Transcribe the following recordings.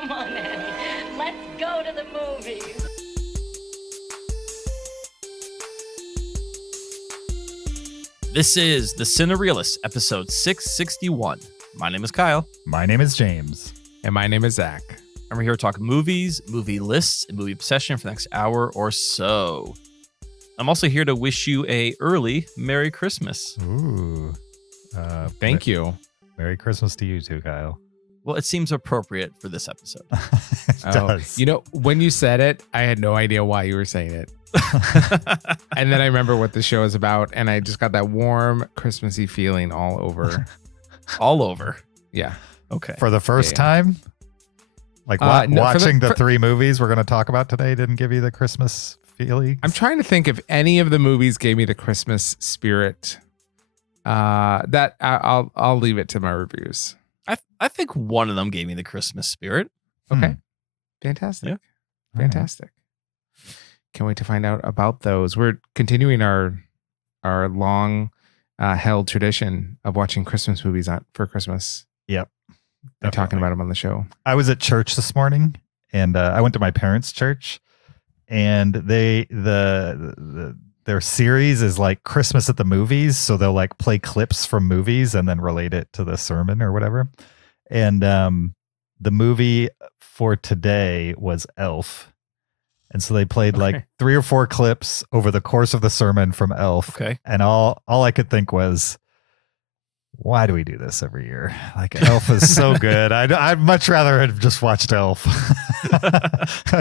Come on, Annie. Let's go to the movies. This is the Cinereelists, episode 661. My name is Kyle. My name is James. And my name is Zach. And we're here to talk movies, movie lists, and movie obsession for the next hour or so. I'm also here to wish you a early Merry Christmas. Ooh. Thank you. Merry Christmas to you too, Kyle. Well, it seems appropriate for this episode. It does. You know, when you said it, I had no idea why you were saying it. And then I remember what the show is about, and I just got that warm, Christmassy feeling all over. All over. Yeah. Okay. For the first time? Like No, watching the three movies we're going to talk about today didn't give you the Christmas feeling? I'm trying to think if any of the movies gave me the Christmas spirit. That I'll leave it to my reviews. I think one of them gave me the Christmas spirit. Okay. Fantastic. Yeah. Fantastic. Can't wait to find out about those. We're continuing our long held tradition of watching Christmas movies for Christmas. Yep. And talking about them on the show. I was at church this morning, and I went to my parents' church, and their series is like Christmas at the movies, so they'll like play clips from movies and then relate it to the sermon or whatever. And the movie for today was Elf, and so they played like 3 or 4 clips over the course of the sermon from Elf. Okay. And all I could think was, why do we do this every year? Like, Elf is so good. I'd much rather have just watched Elf.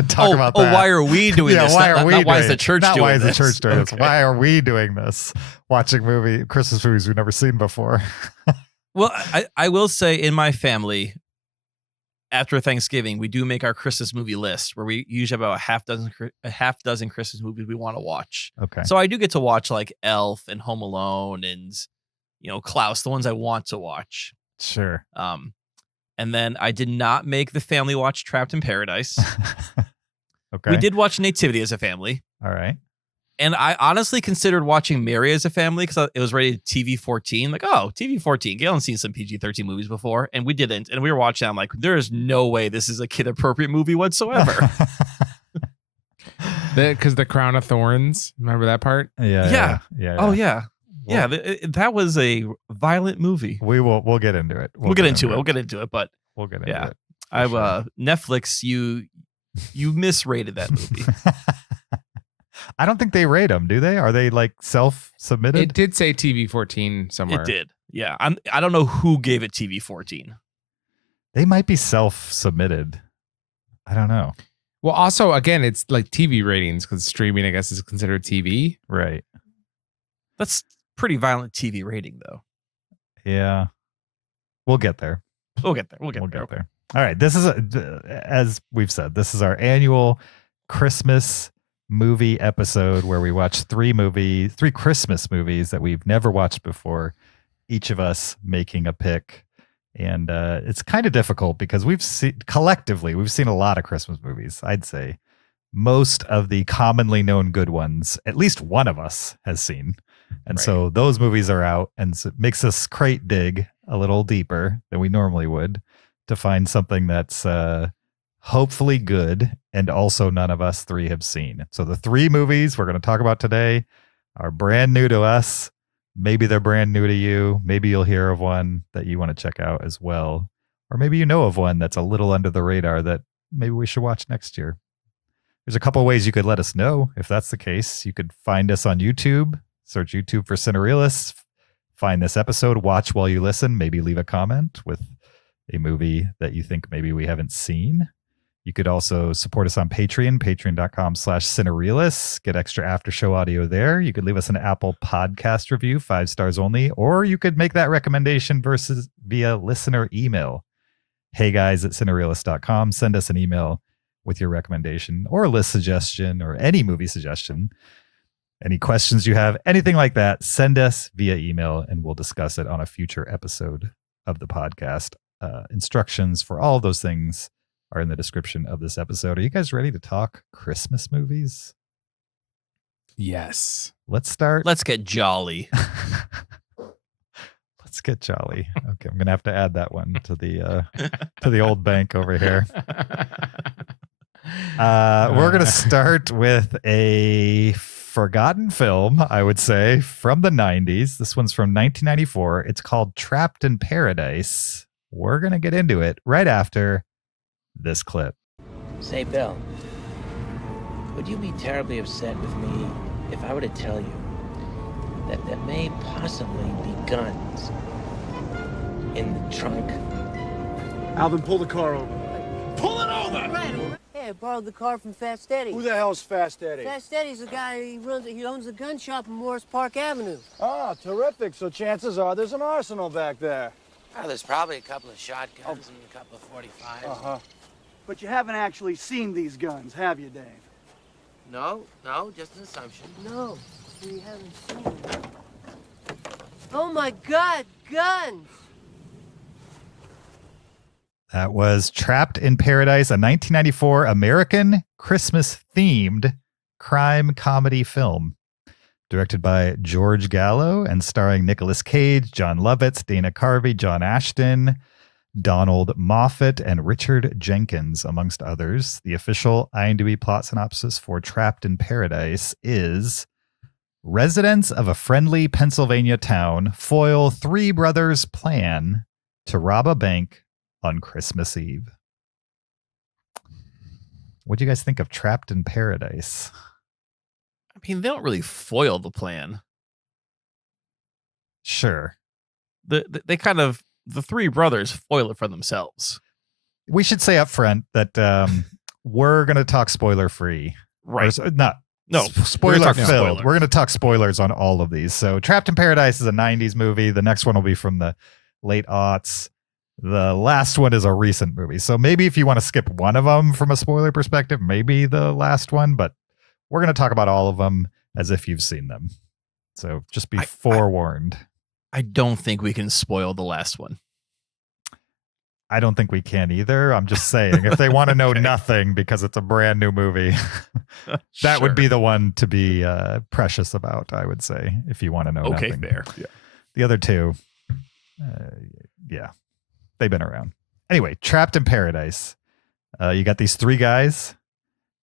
Talk about that. Why are we doing this? Why is the church doing this? Why is the church doing this? Why are we doing this? Watching Christmas movies we've never seen before. Well, I will say in my family, after Thanksgiving, we do make our Christmas movie list where we usually have about a half dozen Christmas movies we want to watch. Okay. So I do get to watch like Elf and Home Alone and Klaus, the ones I want to watch. Sure. And then I did not make the family watch Trapped in Paradise. Okay. We did watch Nativity as a family. All right. And I honestly considered watching Mary as a family because it was rated TV-14. Like, oh, TV-14. Galen's seen some PG-13 movies before, and we didn't. And we were watching. I'm like, there is no way this is a kid-appropriate movie whatsoever. Because the Crown of Thorns. Remember that part? Yeah. Oh, yeah. Well, that was a violent movie. We'll get into it. We'll get into it, but we'll get into it. Netflix, you misrated that movie. I don't think they rate them, do they? Are they like self-submitted? It did say TV-14 somewhere. It did. Yeah. I don't know who gave it TV-14. They might be self-submitted. I don't know. Well, also, again, it's like TV ratings because streaming, I guess, is considered TV. Right. That's pretty violent TV rating, though. Yeah. We'll get there. We'll get there. All right. This is, as we've said, this is our annual Christmas movie episode where we watch 3 Christmas movies that we've never watched before, each of us making a pick. And it's kind of difficult because we've seen a lot of Christmas movies. I'd say most of the commonly known good ones, at least one of us has seen. And so those movies are out, and so it makes us crate dig a little deeper than we normally would to find something that's hopefully good and also none of us 3 have seen. So the 3 movies we're going to talk about today are brand new to us. Maybe they're brand new to you. Maybe you'll hear of one that you want to check out as well. Or maybe you know of one that's a little under the radar that maybe we should watch next year. There's a couple ways you could let us know if that's the case. You could find us on YouTube. Search YouTube for Cinereelists. Find this episode, watch while you listen, maybe leave a comment with a movie that you think maybe we haven't seen. You could also support us on Patreon, patreon.com/Cinereelists. Get extra after show audio there. You could leave us an Apple podcast review, 5 stars only, or you could make that recommendation via listener email. heyguys@cinereelists.com. Send us an email with your recommendation or a list suggestion or any movie suggestion. Any questions you have, anything like that, send us via email and we'll discuss it on a future episode of the podcast. Instructions for all of those things are in the description of this episode. Are you guys ready to talk Christmas movies? Yes. Let's start. Let's get jolly. Let's get jolly. Okay, I'm gonna have to add that one to the old bank over here. We're gonna start with a forgotten film, I would say, from the 90s. This one's from 1994. It's called Trapped in Paradise. We're gonna get into it right after this clip. Say, Bill, would you be terribly upset with me if I were to tell you that there may possibly be guns in the trunk? Alvin, pull the car over. Pull it over! Hey, I borrowed the car from Fast Eddie. Who the hell's Fast Eddie? Fast Eddie's the guy, he owns a gun shop in Morris Park Avenue. Ah, terrific. So chances are there's an arsenal back there. Oh, there's probably a couple of shotguns and a couple of 45s. Uh-huh. But you haven't actually seen these guns, have you, Dave? No, just an assumption. No, we haven't seen them. Oh my God, guns! That was Trapped in Paradise, a 1994 American Christmas-themed crime comedy film. Directed by George Gallo and starring Nicolas Cage, John Lovitz, Dana Carvey, John Ashton, Donald Moffat, and Richard Jenkins, amongst others. The official IMDb plot synopsis for Trapped in Paradise is: residents of a friendly Pennsylvania town foil three brothers' plan to rob a bank on Christmas Eve. What do you guys think of Trapped in Paradise? I mean, they don't really foil the plan. Sure. They kind of, the three brothers foil it for themselves. We should say up front that we're going to talk spoiler free. Right. No, spoiler filled. spoilers. We're going to talk spoilers on all of these. So Trapped in Paradise is a 90s movie. The next one will be from the late aughts. The last one is a recent movie. So maybe if you want to skip one of them from a spoiler perspective, maybe the last one, but we're going to talk about all of them as if you've seen them. So just be forewarned. I don't think we can spoil the last one. I don't think we can either. I'm just saying, if they want to know nothing because it's a brand new movie, that would be the one to be precious about, I would say, if you want to know nothing. Okay, fair. Yeah. The other two, they've been around. Anyway, Trapped in Paradise. You got these three guys.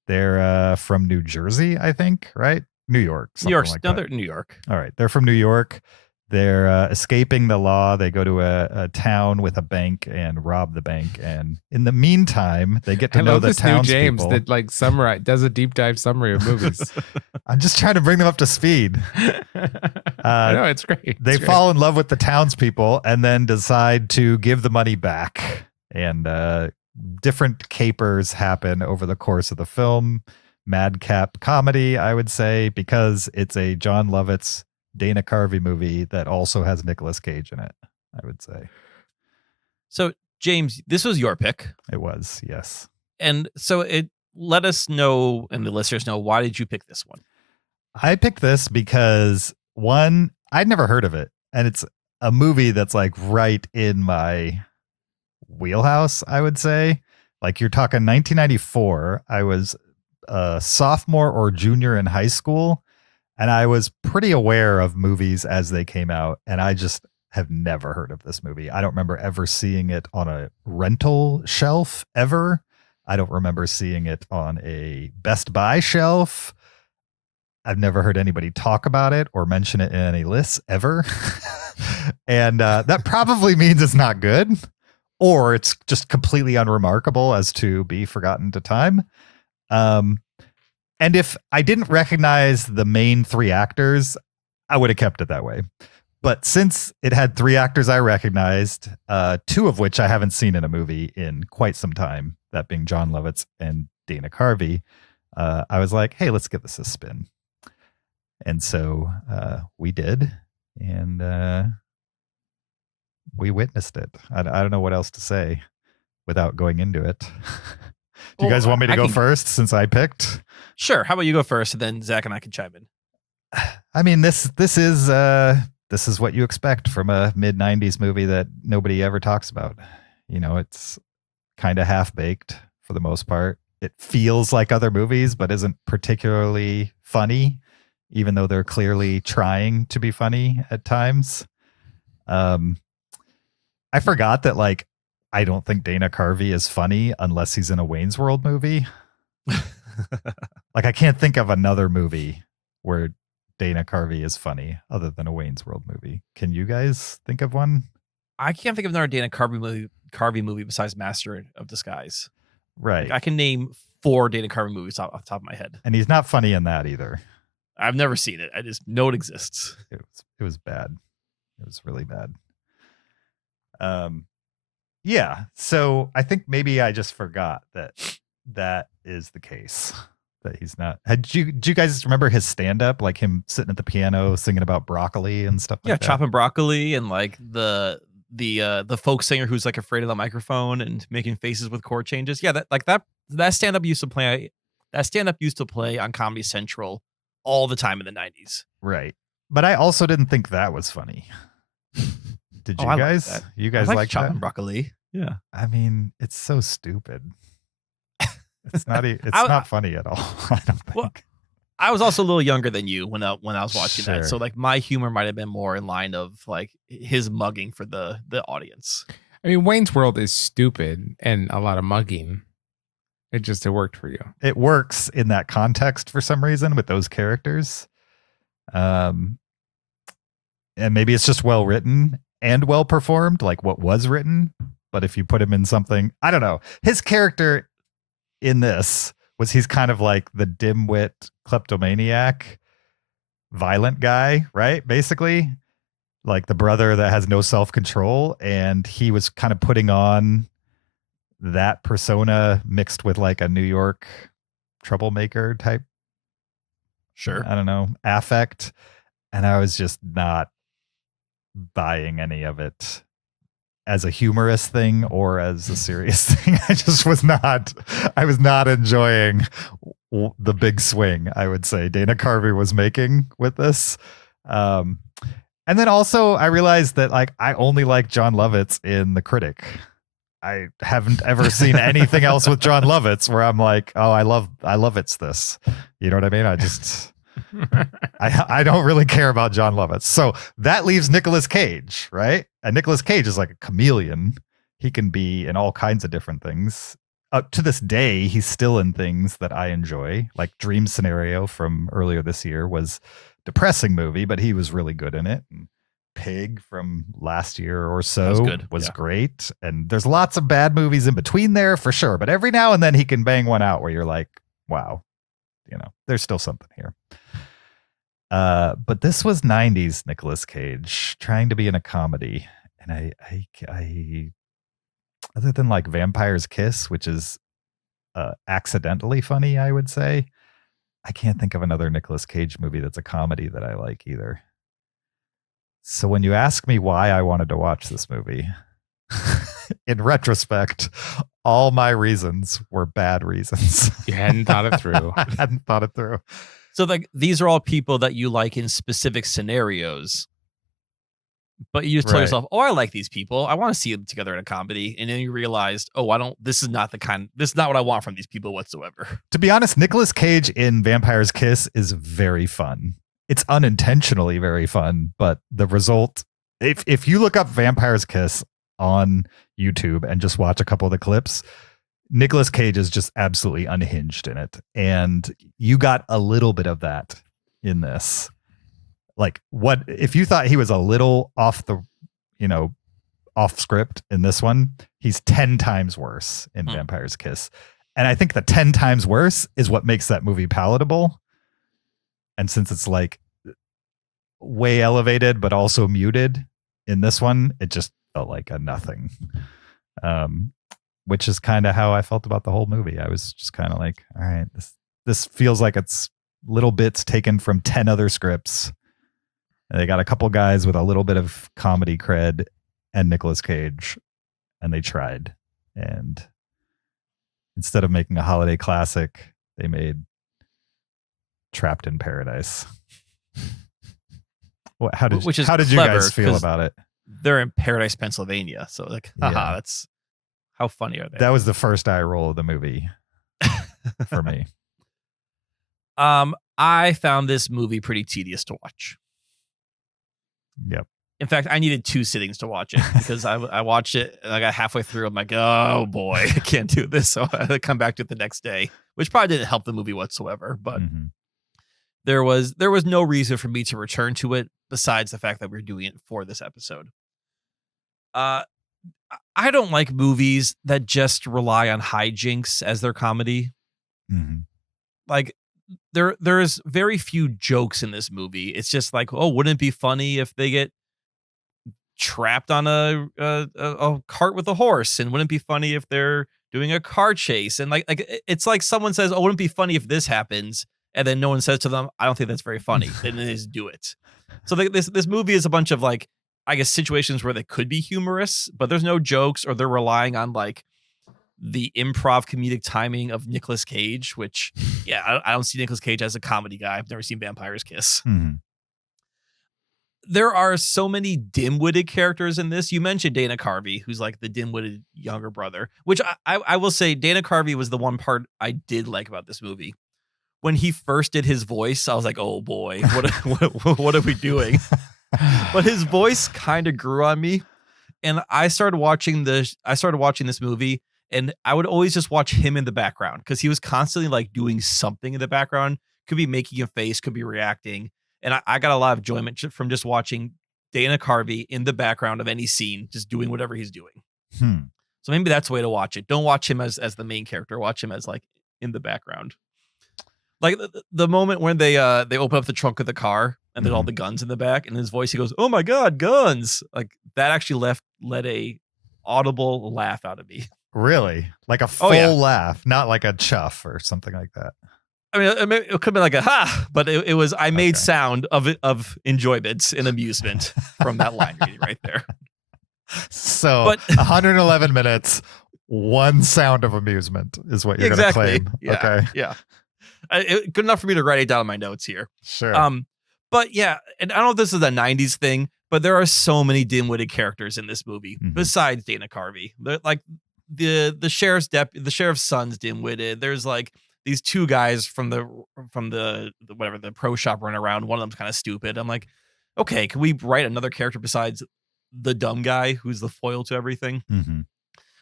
They're from New Jersey, I think, right? New York. New York. Like They're New York. All right. They're from New York. They're escaping the law. They go to a town with a bank and rob the bank. And in the meantime, they get to know the townspeople. James that like does a deep dive summary of movies. I'm just trying to bring them up to speed. I know, it's great. They fall in love with the townspeople and then decide to give the money back. And different capers happen over the course of the film. Madcap comedy, I would say, because it's a John Lovitz, Dana Carvey movie that also has Nicolas Cage in it, I would say. So, James, this was your pick. It was, yes. And so let us know, and the listeners know, why did you pick this one? I picked this because, one, I'd never heard of it. And it's a movie that's like right in my wheelhouse, I would say. Like, you're talking 1994. I was a sophomore or junior in high school. And I was pretty aware of movies as they came out, and I just have never heard of this movie. I don't remember ever seeing it on a rental shelf ever. I don't remember seeing it on a Best Buy shelf. I've never heard anybody talk about it or mention it in any lists ever. And that probably means it's not good, or it's just completely unremarkable as to be forgotten to time. And if I didn't recognize the main three actors, I would have kept it that way. But since it had three actors I recognized, two of which I haven't seen in a movie in quite some time, that being John Lovitz and Dana Carvey, I was like, hey, let's give this a spin. And so we did, and we witnessed it. I don't know what else to say without going into it. Do you guys want me to go first since I picked? Sure. How about you go first, and then Zach and I can chime in. I mean, this is what you expect from a mid 90s movie that nobody ever talks about. You know, it's kind of half baked for the most part. It feels like other movies, but isn't particularly funny, even though they're clearly trying to be funny at times. I forgot that like I don't think Dana Carvey is funny unless he's in a Wayne's World movie. Like I can't think of another movie where Dana Carvey is funny other than a Wayne's World movie. Can you guys think of one? I can't think of another Dana Carvey movie besides Master of Disguise. Right. Like, I can name 4 Dana Carvey movies off the top of my head. And he's not funny in that either. I've never seen it. I just know it exists. It was bad. It was really bad. Yeah. So I think maybe I just forgot that is the case. That he's not. Do you guys remember his stand-up, like him sitting at the piano singing about broccoli and stuff like that? Yeah, chopping broccoli and like the folk singer who's like afraid of the microphone and making faces with chord changes. Yeah, that stand-up used to play. That stand-up used to play on Comedy Central all the time in the 90s. Right. But I also didn't think that was funny. Did you guys? Like you guys like chopping that? broccoli? Yeah. I mean, it's so stupid. It's not funny at all. I don't think. Well, I was also a little younger than you when I was watching Sure. that, so like my humor might have been more in line of like his mugging for the audience. I mean, Wayne's World is stupid and a lot of mugging. It worked for you. It works in that context for some reason with those characters. And maybe it's just well written and well performed, like what was written. But if you put him in something, I don't know. His character in this he's kind of like the dimwit kleptomaniac violent guy, right? Basically, like the brother that has no self-control, and he was kind of putting on that persona mixed with like a New York troublemaker type, I don't know, affect, and I was just not buying any of it as a humorous thing or as a serious thing. I was not enjoying the big swing, I would say, Dana Carvey was making with this. And then also I realized that like I only like John Lovitz in The Critic. I haven't ever seen anything else with John Lovitz where I'm like, oh, I love it's this. You know what I mean? I don't really care about John Lovitz. So that leaves Nicolas Cage, right? And Nicolas Cage is like a chameleon. He can be in all kinds of different things. To this day, he's still in things that I enjoy. Like Dream Scenario from earlier this year was a depressing movie, but he was really good in it. And Pig from last year or so was great. And there's lots of bad movies in between there for sure. But every now and then he can bang one out where you're like, wow, there's still something here. But this was 90s Nicolas Cage trying to be in a comedy. And I other than like Vampire's Kiss, which is accidentally funny, I would say, I can't think of another Nicolas Cage movie that's a comedy that I like either. So when you ask me why I wanted to watch this movie, in retrospect, all my reasons were bad reasons. You hadn't thought it through. I hadn't thought it through. So like these are all people that you like in specific scenarios, but you just tell yourself, oh, I like these people. I want to see them together in a comedy. And then you realized, oh, this is not what I want from these people whatsoever. To be honest, Nicolas Cage in Vampire's Kiss is very fun. It's unintentionally very fun, but the result, if you look up Vampire's Kiss on YouTube and just watch a couple of the clips, Nicolas Cage is just absolutely unhinged in it. And you got a little bit of that in this. Like, what if you thought he was a little off script in this one? He's 10 times worse in Vampire's Kiss. And I think the 10 times worse is what makes that movie palatable. And since it's like way elevated, but also muted in this one, it just felt like a nothing. Which is kind of how I felt about the whole movie. I was just kind of like, all right, this feels like it's little bits taken from 10 other scripts. And they got a couple guys with a little bit of comedy cred and Nicolas Cage, and they tried. And instead of making a holiday classic, they made Trapped in Paradise. How did you guys feel about it? They're in Paradise, Pennsylvania. So like, that's how funny are they? That was the first eye roll of the movie for me. I found this movie pretty tedious to watch. Yep. In fact, I needed 2 sittings to watch it because I watched it and I got halfway through. I'm like, oh boy, I can't do this. So I had to come back to it the next day, which probably didn't help the movie whatsoever. But there was no reason for me to return to it besides the fact that we were doing it for this episode. I don't like movies that just rely on hijinks as their comedy. Like there's very few jokes in this movie. It's just like, oh, wouldn't it be funny if they get trapped on a cart with a horse, and wouldn't it be funny if they're doing a car chase, and like it's like someone says, oh, wouldn't it be funny if this happens, and then no one says to them, I don't think that's very funny. Then they just do it. So this movie is a bunch of like, I guess, situations where they could be humorous, but there's no jokes, or they're relying on like the improv comedic timing of Nicolas Cage, which I don't see Nicolas Cage as a comedy guy. I've never seen Vampires Kiss. There are so many dim-witted characters in this. You mentioned Dana Carvey, who's like the dim-witted younger brother, which I will say Dana Carvey was the one part I did like about this movie. When he first did his voice, I was like, oh boy, what are we doing? But his voice kind of grew on me. And I started watching this movie, and I would always just watch him in the background because he was constantly like doing something in the background. Could be making a face, could be reacting. And I got a lot of enjoyment from just watching Dana Carvey in the background of any scene, just doing whatever he's doing. So maybe that's the way to watch it. Don't watch him as the main character. Watch him as like in the background. Like the moment when they open up the trunk of the car and there's all the guns in the back, and his voice, he goes, oh my God, guns. Like that actually let a audible laugh out of me. Really? Like a full laugh, not like a chuff or something like that. I mean, it could have been like a ha, but it was, I made sound of enjoyment and amusement from that line reading right there. So 111 minutes, one sound of amusement is what you're going to claim. Yeah, okay. Yeah. Good enough for me to write it down in my notes here. Sure. But yeah, and I don't know if this is a 90s thing, but there are so many dim-witted characters in this movie besides Dana Carvey. They're like the sheriff's son's dim-witted. There's like these 2 guys from the whatever, the pro shop running around. One of them's kind of stupid. I'm like, okay, can we write another character besides the dumb guy who's the foil to everything?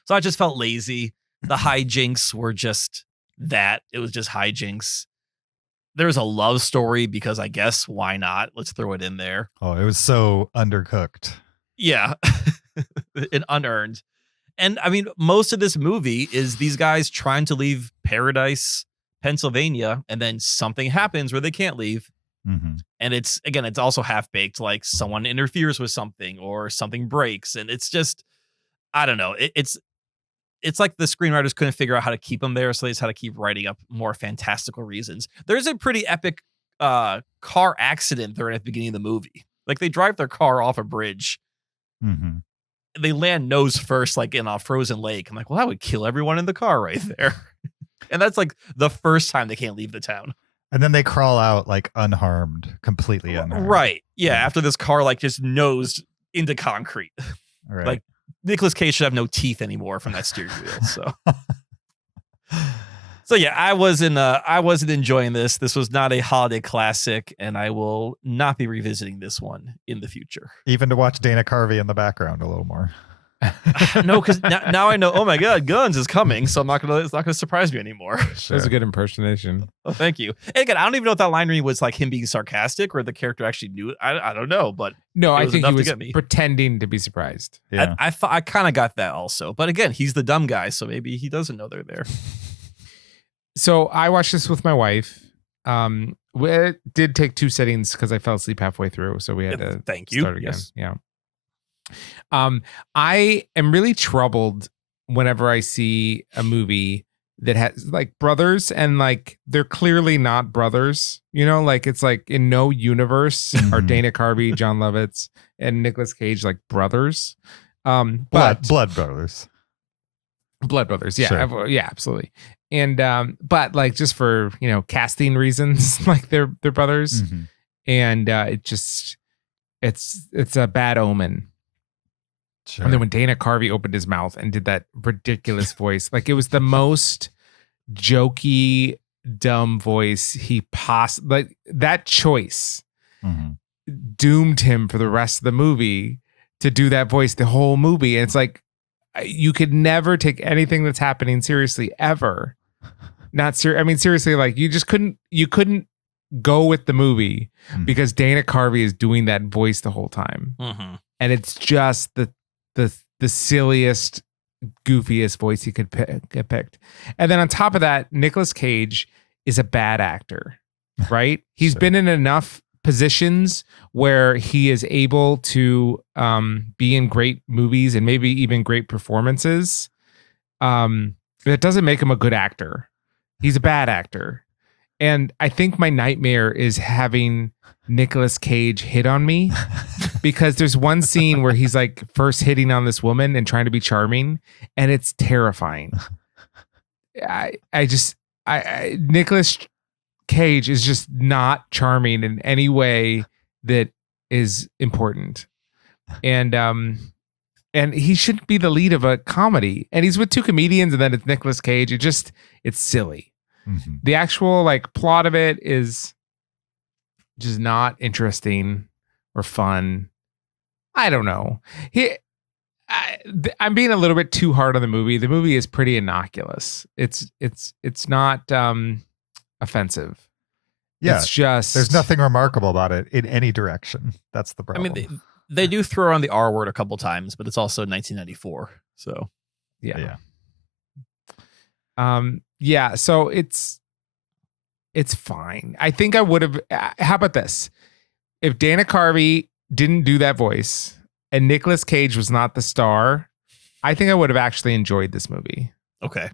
So I just felt lazy. The hijinks were just that. It was just hijinks. There's a love story because I guess why not? Let's throw it in there. Oh, it was so undercooked. Yeah. And unearned. And I mean, most of this movie is these guys trying to leave Paradise, Pennsylvania, and then something happens where they can't leave. And it's also half-baked, like someone interferes with something or something breaks. And it's just, I don't know. It's like the screenwriters couldn't figure out how to keep them there, so they just had to keep writing up more fantastical reasons. There's a pretty epic car accident there at the beginning of the movie. Like they drive their car off a bridge. They land nose first, like in a frozen lake. I'm like, well, that would kill everyone in the car right there. And that's like the first time they can't leave the town. And then they crawl out like unharmed, completely unharmed. Right. Yeah. After this car like just nosed into concrete. Right. Like Nicolas Cage should have no teeth anymore from that steering wheel. So yeah, I wasn't enjoying this. This was not a holiday classic, and I will not be revisiting this one in the future. Even to watch Dana Carvey in the background a little more. No, because now I know, oh my God, Guns is coming, so it's not gonna surprise me anymore. Sure. That was a good impersonation. Oh, thank you. And again, I don't even know if that line reading was like him being sarcastic or the character actually knew it. I don't know, but no, I think he was pretending to be surprised. Yeah. I kind of got that also, but again, he's the dumb guy, so maybe he doesn't know they're there. So I watched this with my wife. It did take 2 settings because I fell asleep halfway through, so we had to start again. Yes. Yeah. I am really troubled whenever I see a movie that has like brothers and like they're clearly not brothers, you know, like it's like in no universe are Dana Carvey, John Lovitz, and Nicolas Cage like brothers. Blood brothers. Blood brothers. Yeah. Sure. Yeah, absolutely. And but like just for, you know, casting reasons, like they're brothers. And it's a bad omen. Sure. And then when Dana Carvey opened his mouth and did that ridiculous voice, like it was the most jokey, dumb voice he like that choice doomed him for the rest of the movie to do that voice the whole movie. And it's like, you could never take anything that's happening seriously ever. Not serious. I mean, seriously, like you couldn't go with the movie because Dana Carvey is doing that voice the whole time. Mm-hmm. And it's just the silliest, goofiest voice he could get picked. And then on top of that, Nicolas Cage is a bad actor, right? He's been in enough positions where he is able to be in great movies and maybe even great performances. That doesn't make him a good actor. He's a bad actor. And I think my nightmare is having Nicolas Cage hit on me because there's one scene where he's like first hitting on this woman and trying to be charming, and it's terrifying. Nicolas Cage is just not charming in any way that is important. And he shouldn't be the lead of a comedy. And he's with two comedians and then it's Nicolas Cage. It's silly. Mm-hmm. The actual like plot of it is just not interesting or fun. I don't know. I'm being a little bit too hard on the movie. The movie is pretty innocuous. It's not offensive. Yeah, it's just there's nothing remarkable about it in any direction. That's the problem. I mean, they do throw around the R word a couple times, but it's also 1994. So yeah. Yeah, so it's fine. I think I would have. How about this? If Dana Carvey didn't do that voice and Nicolas Cage was not the star, I think I would have actually enjoyed this movie. Okay.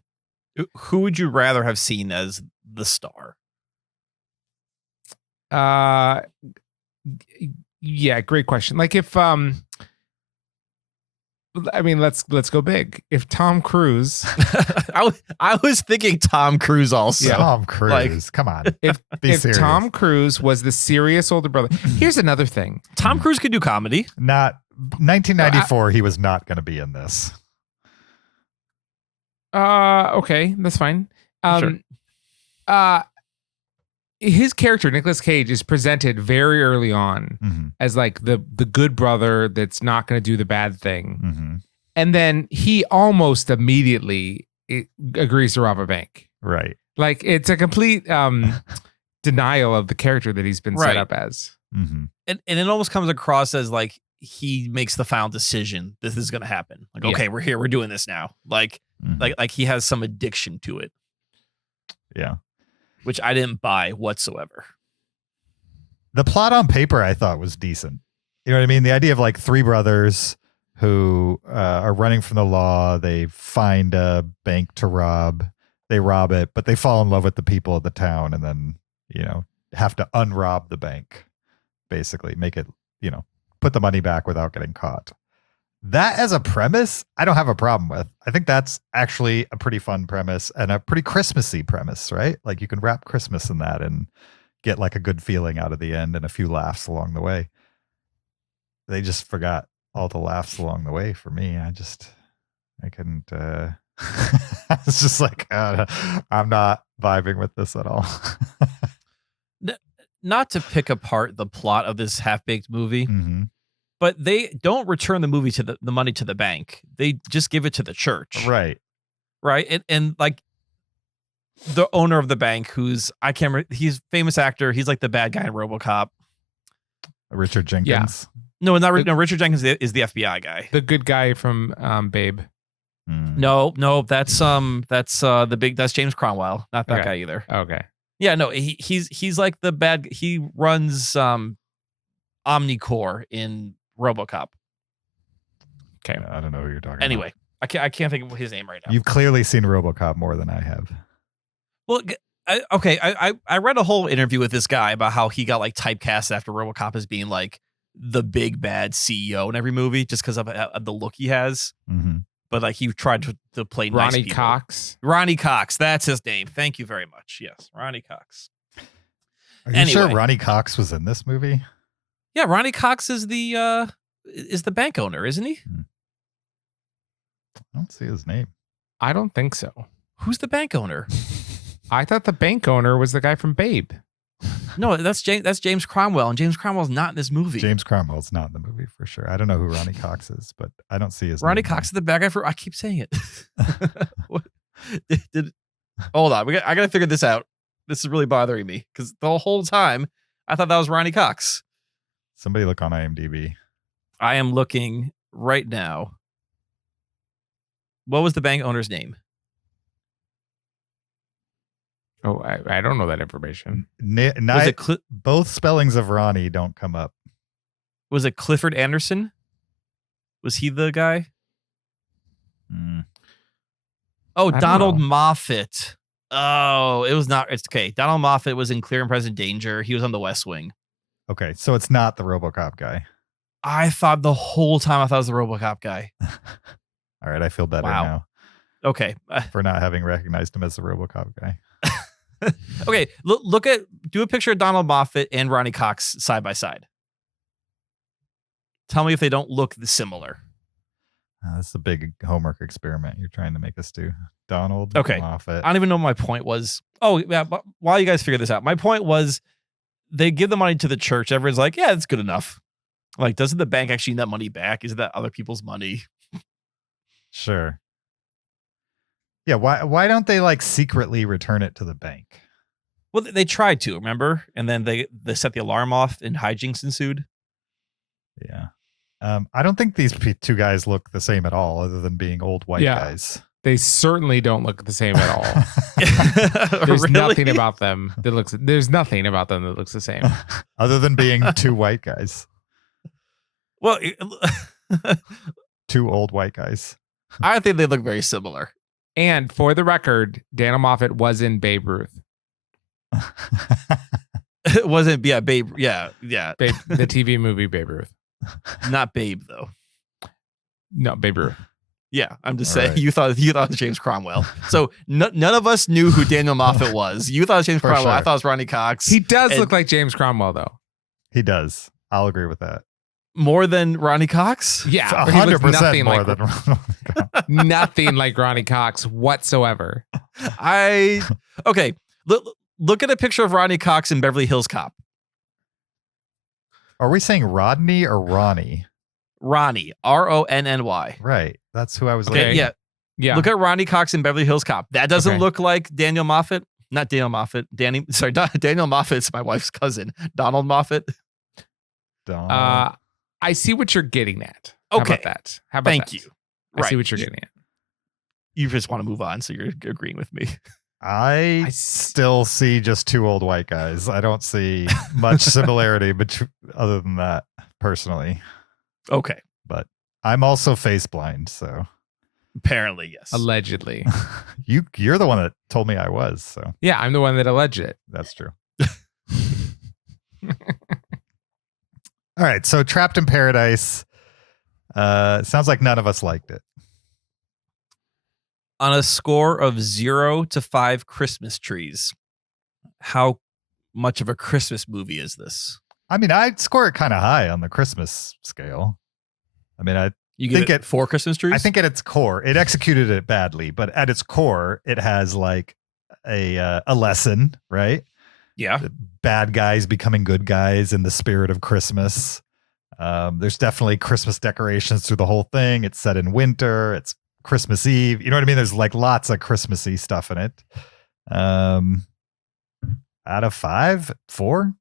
Who would you rather have seen as the star? Yeah, great question. Like if I mean, let's go big. If Tom Cruise, I was thinking Tom Cruise also. Yeah. Tom Cruise, Like, come on. if serious. Tom Cruise was the serious older brother, here's another thing. Tom Cruise could do comedy. Not 1994. He was not going to be in this. Okay, that's fine. Sure. His character Nicolas Cage is presented very early on as like the good brother that's not going to do the bad thing, and then he almost immediately agrees to rob a bank. Right. Like it's a complete denial of the character that he's been set up as. And it almost comes across as like he makes the final decision. This is going to happen. Like, okay, we're here. We're doing this now. Like he has some addiction to it. Yeah. Which I didn't buy whatsoever. The plot on paper I thought was decent. You know what I mean? The idea of like three brothers who are running from the law. They find a bank to rob. They rob it, but they fall in love with the people of the town and then, have to unrob the bank. Basically, make it, put the money back without getting caught. That as a premise, I don't have a problem with. I think that's actually a pretty fun premise and a pretty Christmassy premise, right? Like you can wrap Christmas in that and get like a good feeling out of the end and a few laughs along the way. They just forgot all the laughs along the way for me. I couldn't, I was just like, I'm not vibing with this at all. Not to pick apart the plot of this half-baked movie, but they don't return the movie to the money to the bank. They just give it to the church. Right. And like the owner of the bank, who's, I can't remember, he's a famous actor. He's like the bad guy in RoboCop. Richard Jenkins. No, Richard Jenkins is the FBI guy. The good guy from Babe. No, that's James Cromwell, not that guy either. Okay. Yeah, no, he's like the bad. He runs Omnicore in RoboCop. Okay, I don't know who you're talking. Anyway, I can't think of his name right now. You've clearly seen RoboCop more than I have. Well, I read a whole interview with this guy about how he got like typecast after RoboCop as being like the big bad CEO in every movie just because of the look he has. But like he tried to play nice Ronnie people. Cox. Ronnie Cox, that's his name. Thank you very much. Yes, Ronnie Cox. Are you sure Ronnie Cox was in this movie? Yeah, Ronnie Cox is the bank owner, isn't he? I don't see his name. I don't think so. Who's the bank owner? I thought the bank owner was the guy from Babe. No, that's James Cromwell, and James Cromwell's not in this movie. James Cromwell's not in the movie for sure. I don't know who Ronnie Cox is, but I don't see his Ronnie name Cox is the bad guy for. I keep saying it. What- hold on, I gotta figure this out. This is really bothering me because the whole time I thought that was Ronnie Cox. Somebody look on IMDb. I am looking right now. What was the bank owner's name? Oh, I don't know that information. Was it Both spellings of Ronnie don't come up. was it Clifford Anderson? Was he the guy? Oh, I don't Donald know. Moffat. Oh, it was not. It's okay. Donald Moffat was in Clear and Present Danger. He was on The West Wing. Okay, so it's not the RoboCop guy. I thought the whole time I thought it was the RoboCop guy. All right, I feel better Wow. now Okay. for not having recognized him as the RoboCop guy. Okay. Do a picture of Donald Moffat and Ronnie Cox side by side. Tell me if they don't look similar. This is a big homework experiment you're trying to make us do. Donald Moffat. I don't even know what my point was. Oh, yeah. But while you guys figure this out, my point was they give the money to the church. Everyone's like, yeah, it's good enough. Like, doesn't the bank actually need that money back? Is that other people's money? Sure. Yeah, why don't they like secretly return it to the bank? Well, they tried to, remember? And then they set the alarm off and hijinks ensued. Yeah. I don't think these two guys look the same at all, other than being old white guys. They certainly don't look the same at all. There's Really? nothing about them that looks. There's nothing about them that looks the same. Other than being two white guys. Well, Two old white guys. I think they look very similar. And for the record, Daniel Moffat was in Babe Ruth. It wasn't, yeah, Babe. Yeah. Babe, the TV movie Babe Ruth. Not Babe, though. No, Babe Ruth. Yeah, I'm just All saying. right. You thought it was James Cromwell. So none of us knew who Daniel Moffat was. You thought it was James For Cromwell. I sure. thought it was Ronnie Cox. He does And- look like James Cromwell, though. He does. I'll agree with that. More than Ronnie Cox? Yeah, but he looks 100% nothing more like than nothing like Ronnie Cox whatsoever. Okay. Look at a picture of Ronnie Cox in Beverly Hills Cop. Are we saying Rodney or Ronnie? Ronnie, Ronny. Right. That's who I was Okay, looking yeah. at. Yeah. Look at Ronnie Cox in Beverly Hills Cop. That doesn't Okay. look like Daniel Moffat. Not Daniel Moffat. Daniel Moffat's my wife's cousin. Donald Moffat. Don. I see what you're getting at. Okay. How about that? How about Thank that? you. I see Right. what you're getting at. You just want to move on, so you're agreeing with me. I still see just two old white guys. I don't see much similarity other than that, personally. Okay. But I'm also face blind, so Apparently, yes. Allegedly. you're the one that told me I was, so Yeah, I'm the one that alleged it. that's true. All right, so Trapped in Paradise. Sounds like none of us liked it. On a score of 0 to 5 Christmas trees, how much of a Christmas movie is this? I mean, I'd score it kind of high on the Christmas scale. I mean, You give it 4 Christmas trees? I think at its core, it executed it badly, but at its core, it has like a lesson, right? Yeah. The bad guys becoming good guys in the spirit of Christmas. There's definitely Christmas decorations through the whole thing. It's set in winter. It's Christmas Eve. You know what I mean? There's like lots of Christmassy stuff in it. Out of 5, 4.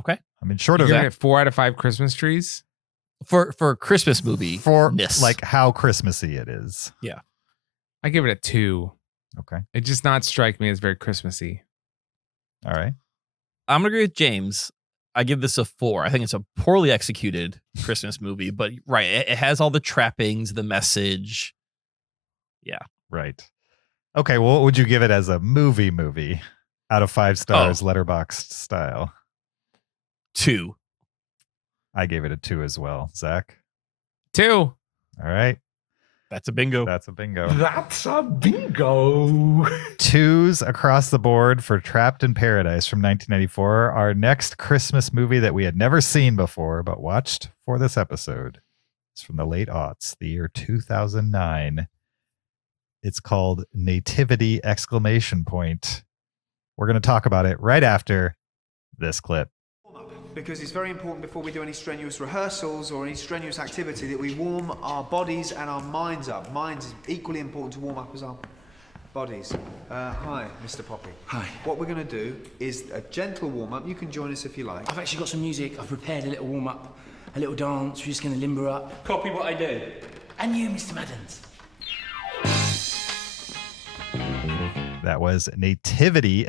Okay. I mean, short You're of giving that, it 4 out of 5 Christmas trees. For a Christmas movie. for like how Christmassy it is. I give it a 2. Okay. It does not strike me as very Christmassy. All right. I'm going to agree with James. I give this a 4. I think it's a poorly executed Christmas movie, but right. It has all the trappings, the message. Right. Okay. Well, what would you give it as a movie out of 5 stars, letterboxed style? 2. I gave it a 2 as well. Zach. 2. All right. That's a bingo. That's a bingo. That's a bingo. 2s across the board for Trapped in Paradise from 1994. Our next Christmas movie that we had never seen before, but watched for this episode. It's from the late aughts, the year 2009. It's called Nativity! We're going to talk about it right after this clip. Because it's very important before we do any strenuous rehearsals or any strenuous activity that we warm our bodies and our minds up. Minds is equally important to warm up as our bodies. Hi, Mr. Poppy. Hi. What we're going to do is a gentle warm-up. You can join us if you like. I've actually got some music. I've prepared a little warm-up, a little dance. We're just going to limber up. Copy what I do. And you, Mr. Maddens. That was Nativity!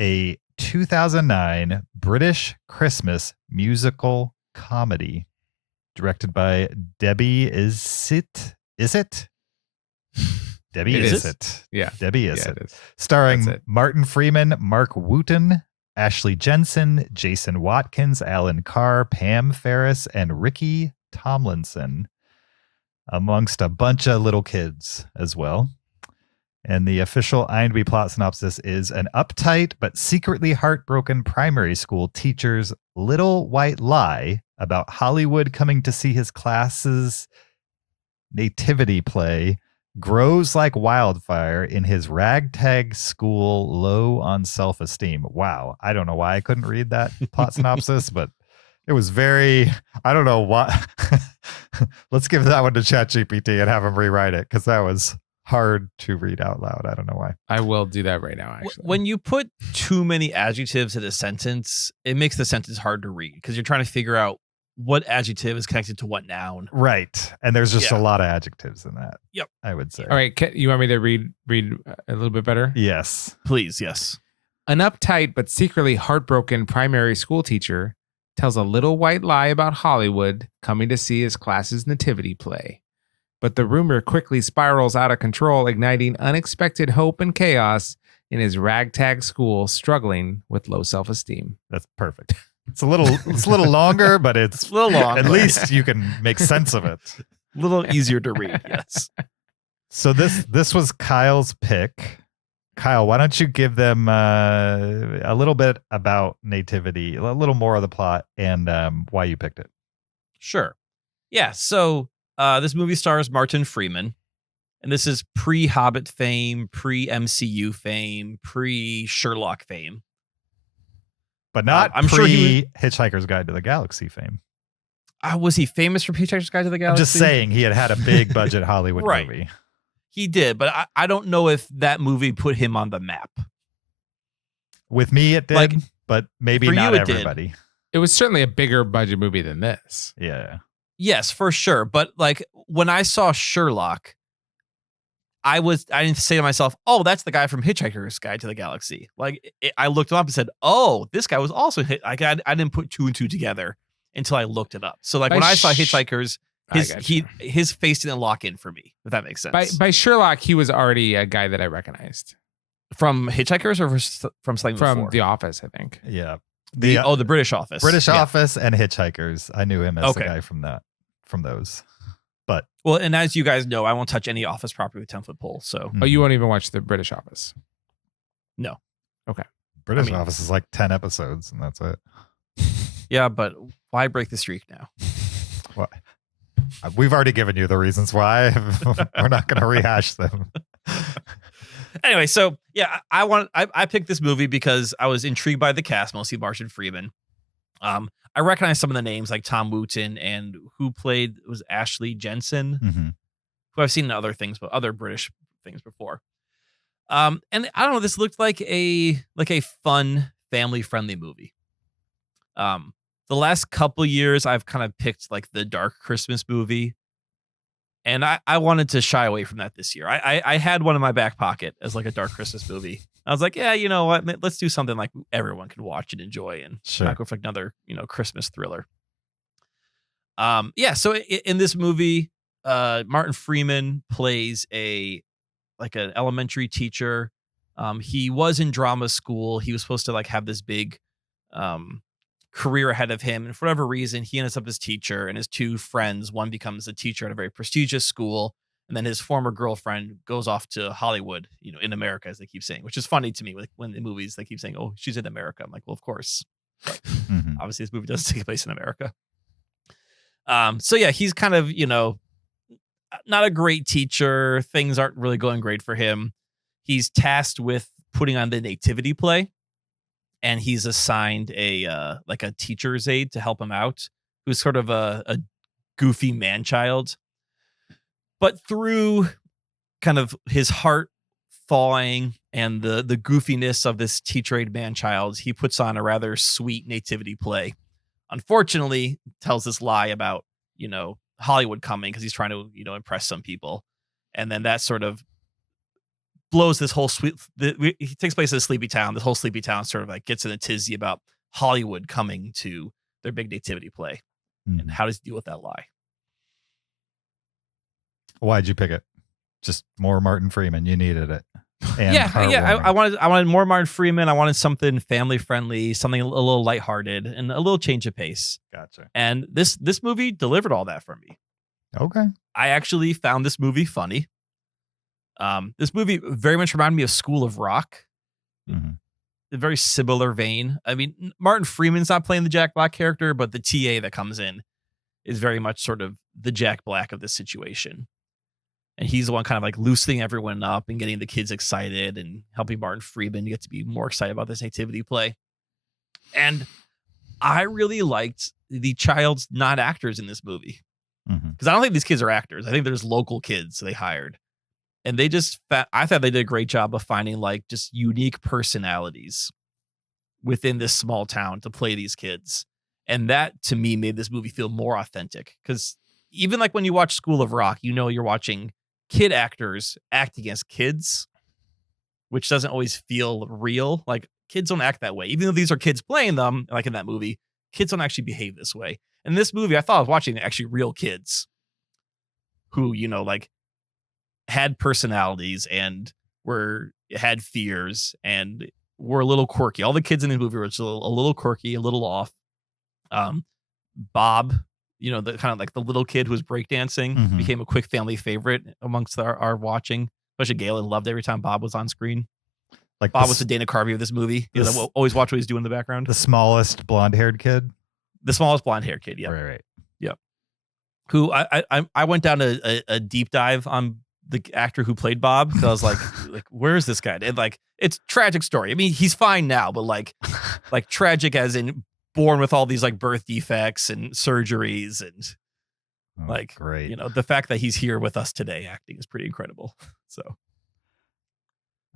A 2009 British Christmas musical comedy directed by Debbie Is-it? Debbie Is-it. Yeah. Debbie Yeah, Is-it. it is. Starring That's it. Martin Freeman, Mark Wooten, Ashley Jensen, Jason Watkins, Alan Carr, Pam Ferris, and Ricky Tomlinson, amongst a bunch of little kids as well. And the official IMDb plot synopsis is an uptight but secretly heartbroken primary school teacher's little white lie about Hollywood coming to see his class's nativity play grows like wildfire in his ragtag school, low on self-esteem. Wow. I don't know why I couldn't read that plot synopsis, but it was very, I don't know why. Let's give that one to ChatGPT and have him rewrite it, because that was hard to read out loud. I don't know why. I will do that right now, actually. When you put too many adjectives in a sentence, it makes the sentence hard to read because you're trying to figure out what adjective is connected to what noun. Right. And there's just a lot of adjectives in that. Yep. I would say. All right. You want me to read a little bit better? Yes. Please, yes. An uptight but secretly heartbroken primary school teacher tells a little white lie about Hollywood coming to see his class's nativity play. But the rumor quickly spirals out of control, igniting unexpected hope and chaos in his ragtag school, struggling with low self-esteem. That's perfect. It's a little longer, but it's a little long. At least you can make sense of it. A little easier to read, yes. So this was Kyle's pick. Kyle, why don't you give them a little bit about Nativity, a little more of the plot, and why you picked it? Sure. Yeah, so this movie stars Martin Freeman, and this is pre-Hobbit fame, pre-MCU fame, pre-Sherlock fame. But not I'm sure he Hitchhiker's Guide to the Galaxy fame. was he famous for Hitchhiker's Guide to the Galaxy? I'm just saying he had a big budget Hollywood Right. movie. He did, but I don't know if that movie put him on the map. With me, it did, Like, but maybe for not you, it did. everybody. It was certainly a bigger budget movie than this. Yeah. Yes, for sure. But like when I saw Sherlock, I didn't say to myself, "Oh, that's the guy from Hitchhiker's Guide to the Galaxy." Like I looked him up and said, "Oh, this guy was also hit." I didn't put two and two together until I looked it up. So like when I saw Hitchhikers, his face didn't lock in for me. If that makes sense. By Sherlock, he was already a guy that I recognized From Hitchhikers or from something from before? The Office, I think. Yeah. The British Office. British Yeah. Office and Hitchhikers. I knew him as the Okay. guy from those. But Well, and as you guys know, I won't touch any Office property with 10-foot pole. So Oh, you won't even watch the British Office? no. British Office is like 10 episodes and that's it. Yeah, but why break the streak now? Well, we've already given you the reasons why. We're not going to rehash them. Anyway, so yeah, I picked this movie because I was intrigued by the cast, mostly Martin Freeman. I recognize some of the names like Tom Wooten and who played was Ashley Jensen, Mm-hmm. who I've seen in other things, but other British things before. And I don't know, this looked like a fun family friendly movie. The last couple years I've kind of picked like the dark Christmas movie. And I wanted to shy away from that this year. I had one in my back pocket as like a dark Christmas movie. I was like, yeah, you know what? Let's do something like everyone can watch and enjoy and not go for like another, Christmas thriller. So in this movie, Martin Freeman plays an elementary teacher. He was in drama school. He was supposed to like have this big career ahead of him. And for whatever reason, he ends up as teacher, and his two friends, one becomes a teacher at a very prestigious school. And then his former girlfriend goes off to Hollywood, in America, as they keep saying, which is funny to me. Like when in movies, they keep saying, oh, she's in America. I'm like, well, of course. But obviously this movie doesn't take place in America. So yeah, he's kind of, not a great teacher. Things aren't really going great for him. He's tasked with putting on the nativity play. and he's assigned a like a teacher's aide to help him out, who's sort of a goofy man child. But through kind of his heart thawing and the goofiness of this teacher aide man child, he puts on a rather sweet nativity play. Unfortunately, tells this lie about, Hollywood coming because he's trying to, impress some people. And then that sort of blows this whole he takes place in a sleepy town. This whole sleepy town sort of like gets in a tizzy about Hollywood coming to their big nativity play. And how does he deal with that lie? Why'd you pick it? Just more Martin Freeman. You needed it. And I wanted more Martin Freeman. I wanted something family friendly, something a little lighthearted, and a little change of pace. Gotcha. And this movie delivered all that for me. Okay. I actually found this movie funny. This movie very much reminded me of School of Rock. A very similar vein. I mean, Martin Freeman's not playing the Jack Black character, but the TA that comes in is very much sort of the Jack Black of this situation. And he's the one kind of like loosening everyone up and getting the kids excited and helping Martin Freeman get to be more excited about this nativity play. And I really liked the child's not actors in this movie. Because I don't think these kids are actors. I think there's local kids they hired. And they just, I thought they did a great job of finding like just unique personalities within this small town to play these kids. And that to me made this movie feel more authentic. Because even like when you watch School of Rock, you're watching kid actors acting as kids, which doesn't always feel real. Like kids don't act that way. Even though these are kids playing them, like in that movie, kids don't actually behave this way. In this movie, I thought I was watching actually real kids who, like had personalities and had fears and were a little quirky. All the kids in the movie were just a little quirky, a little off. Bob, the kind of like the little kid who was breakdancing became a quick family favorite amongst our watching. Especially Galen loved every time Bob was on screen. Like Bob was the Dana Carvey of this movie. He always watch what he's doing in the background. The smallest blonde-haired kid? The smallest blonde-haired kid, yeah. Right. Yep. Who I went down a deep dive on the actor who played Bob. Because I was like, where is this guy? And like, it's a tragic story. I mean, he's fine now, but like tragic as in born with all these like birth defects and surgeries and great. The fact that he's here with us today acting is pretty incredible. So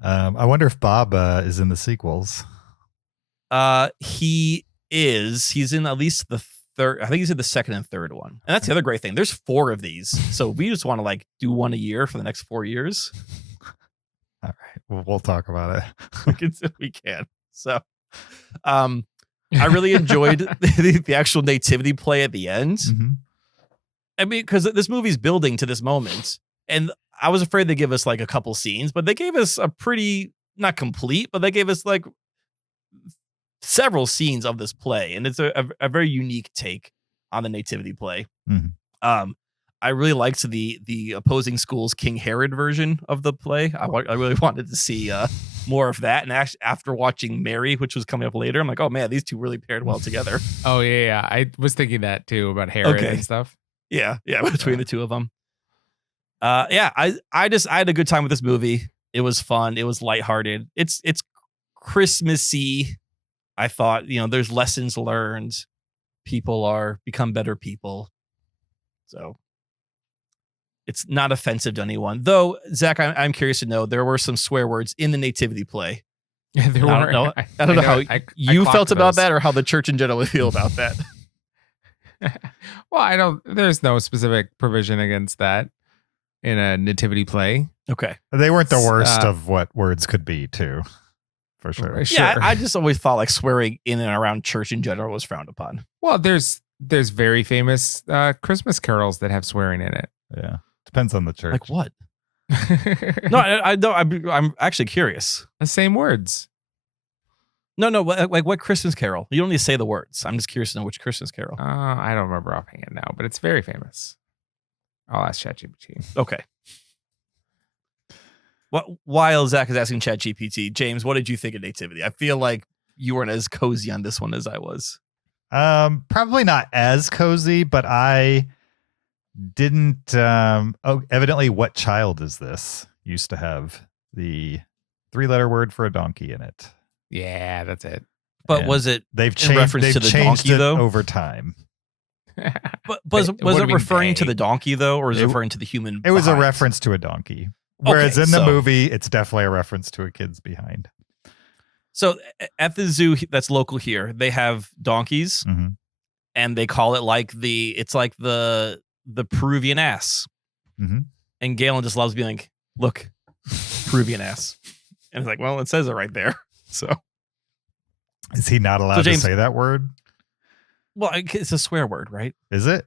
I wonder if Bob is in the sequels. He is. He's in at least the third. I think he's in the second and third one. And that's the other great thing. There's 4 of these. So we just want to like do one a year for the next 4 years. All right. We'll talk about it. We can. So I really enjoyed the actual nativity play at the end. I mean, because this movie's building to this moment. And I was afraid they'd give us like a couple scenes, but they gave us a pretty, not complete, but they gave us like several scenes of this play. And it's a very unique take on the nativity play. I really liked the opposing school's King Herod version of the play. I really wanted to see more of that. And actually, after watching Mary, which was coming up later, I'm like, oh man, these two really paired well together. Oh yeah. I was thinking that too about Herod and stuff. Yeah. Between the two of them. I had a good time with this movie. It was fun. It was lighthearted. It's Christmassy. I thought, there's lessons learned. People become better people. So it's not offensive to anyone. Though, Zach, I'm curious to know, there were some swear words in the nativity play. Yeah, there were. I don't know how you felt about that or how the church in general would feel about that. Well, there's no specific provision against that in a nativity play. Okay. They weren't the worst of what words could be, too. For sure. Yeah, I just always thought like swearing in and around church in general was frowned upon. Well, there's very famous Christmas carols that have swearing in it. Yeah. Depends on the church. Like what? No, I don't. I'm actually curious. The same words. No. Like what Christmas carol? You don't need to say the words. I'm just curious to know which Christmas carol. I don't remember offhand now, but it's very famous. I'll ask ChatGPT. Okay. While Zach is asking ChatGPT, James, what did you think of Nativity? I feel like you weren't as cozy on this one as I was. Probably not as cozy, but I didn't. Evidently, What Child Is This used to have the 3-letter word for a donkey in it. Yeah, that's it. But And was it they've in changed, reference they've to the changed donkey it though? over time. But was What it do you mean referring to they? the donkey though, or is it It- referring to the human? It was a behind? reference to a donkey. Whereas Okay, in the so- movie, it's definitely a reference to a kid's behind. So at the zoo that's local here, they have donkeys, Mhm. and they call it like it's like the Peruvian ass. Mhm. And Galen just loves being like, look, Peruvian ass. And it's like, well, it says it right there. So, Is he not allowed James- to say that word? well, it's a swear word, right? Is it?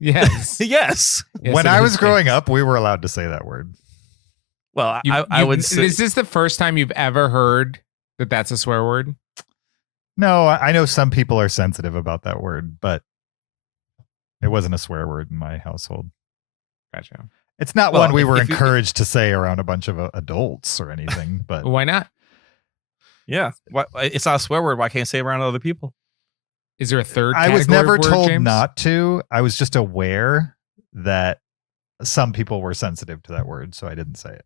Yes. Yes. Yes, When it I is, was growing James. up, we were allowed to say that word. Well, You- I you- would say, Is this the first time you've ever heard that that's a swear word? No, I know some people are sensitive about that word, but it wasn't a swear word in my household. Gotcha. It's not Well, one we if- were if you- encouraged to say around a bunch of adults or anything, but Why not? yeah, it's not a swear word. Why can't I say it around other people? Is there a third? I was category never of word, told James? not to. I was just aware that some people were sensitive to that word, so I didn't say it.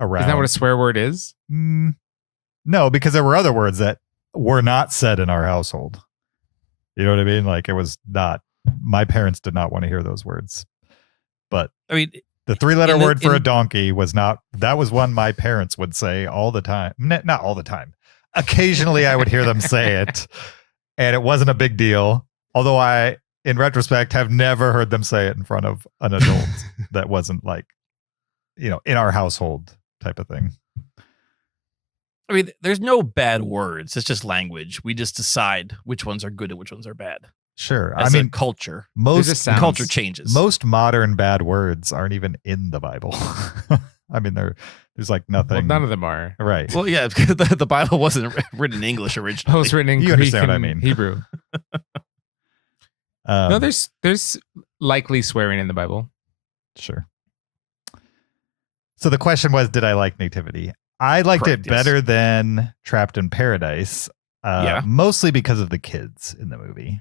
Around. Isn't that what a swear word is? No, because there were other words that were not said in our household. You know what I mean? Like it was not. My parents did not want to hear those words. But I mean, the 3-letter word for a in- donkey was not. That was one my parents would say all the time. Not all the time. Occasionally, I would hear them say it, and it wasn't a big deal. Although I, in retrospect, have never heard them say it in front of an adult that wasn't like, in our household type of thing. I mean, there's no bad words. It's just language. We just decide which ones are good and which ones are bad. Sure. As I mean, culture. most just sounds- Culture changes. most modern bad words aren't even in the Bible. I mean, there's like nothing. Well, none of them are. Right. Well, yeah, because the Bible wasn't written in English It originally. was written in You Greek understand what I and mean. Hebrew. No, there's likely swearing in the Bible. Sure. So the question was, did I like Nativity? I liked Correct, it yes. better than Trapped in Paradise. Yeah. Mostly because of the kids in the movie.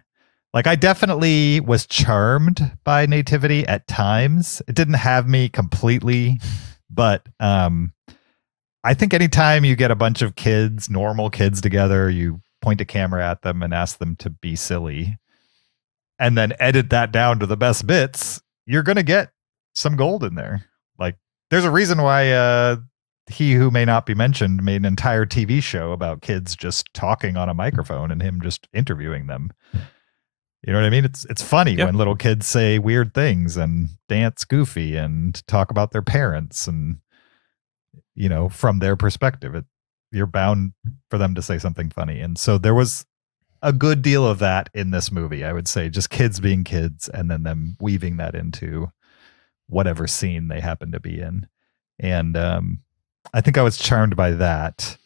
Like I definitely was charmed by Nativity at times. It didn't have me completely, but I think anytime you get a bunch of kids, normal kids together, you point a camera at them and ask them to be silly and then edit that down to the best bits, you're going to get some gold in there. Like there's a reason why He Who May Not Be Mentioned made an entire TV show about kids just talking on a microphone and him just interviewing them. You know what I mean? It's funny Yep. when little kids say weird things and dance goofy and talk about their parents and, from their perspective, you're bound for them to say something funny. And so there was a good deal of that in this movie, I would say, just kids being kids and then them weaving that into whatever scene they happen to be in. And I think I was charmed by that.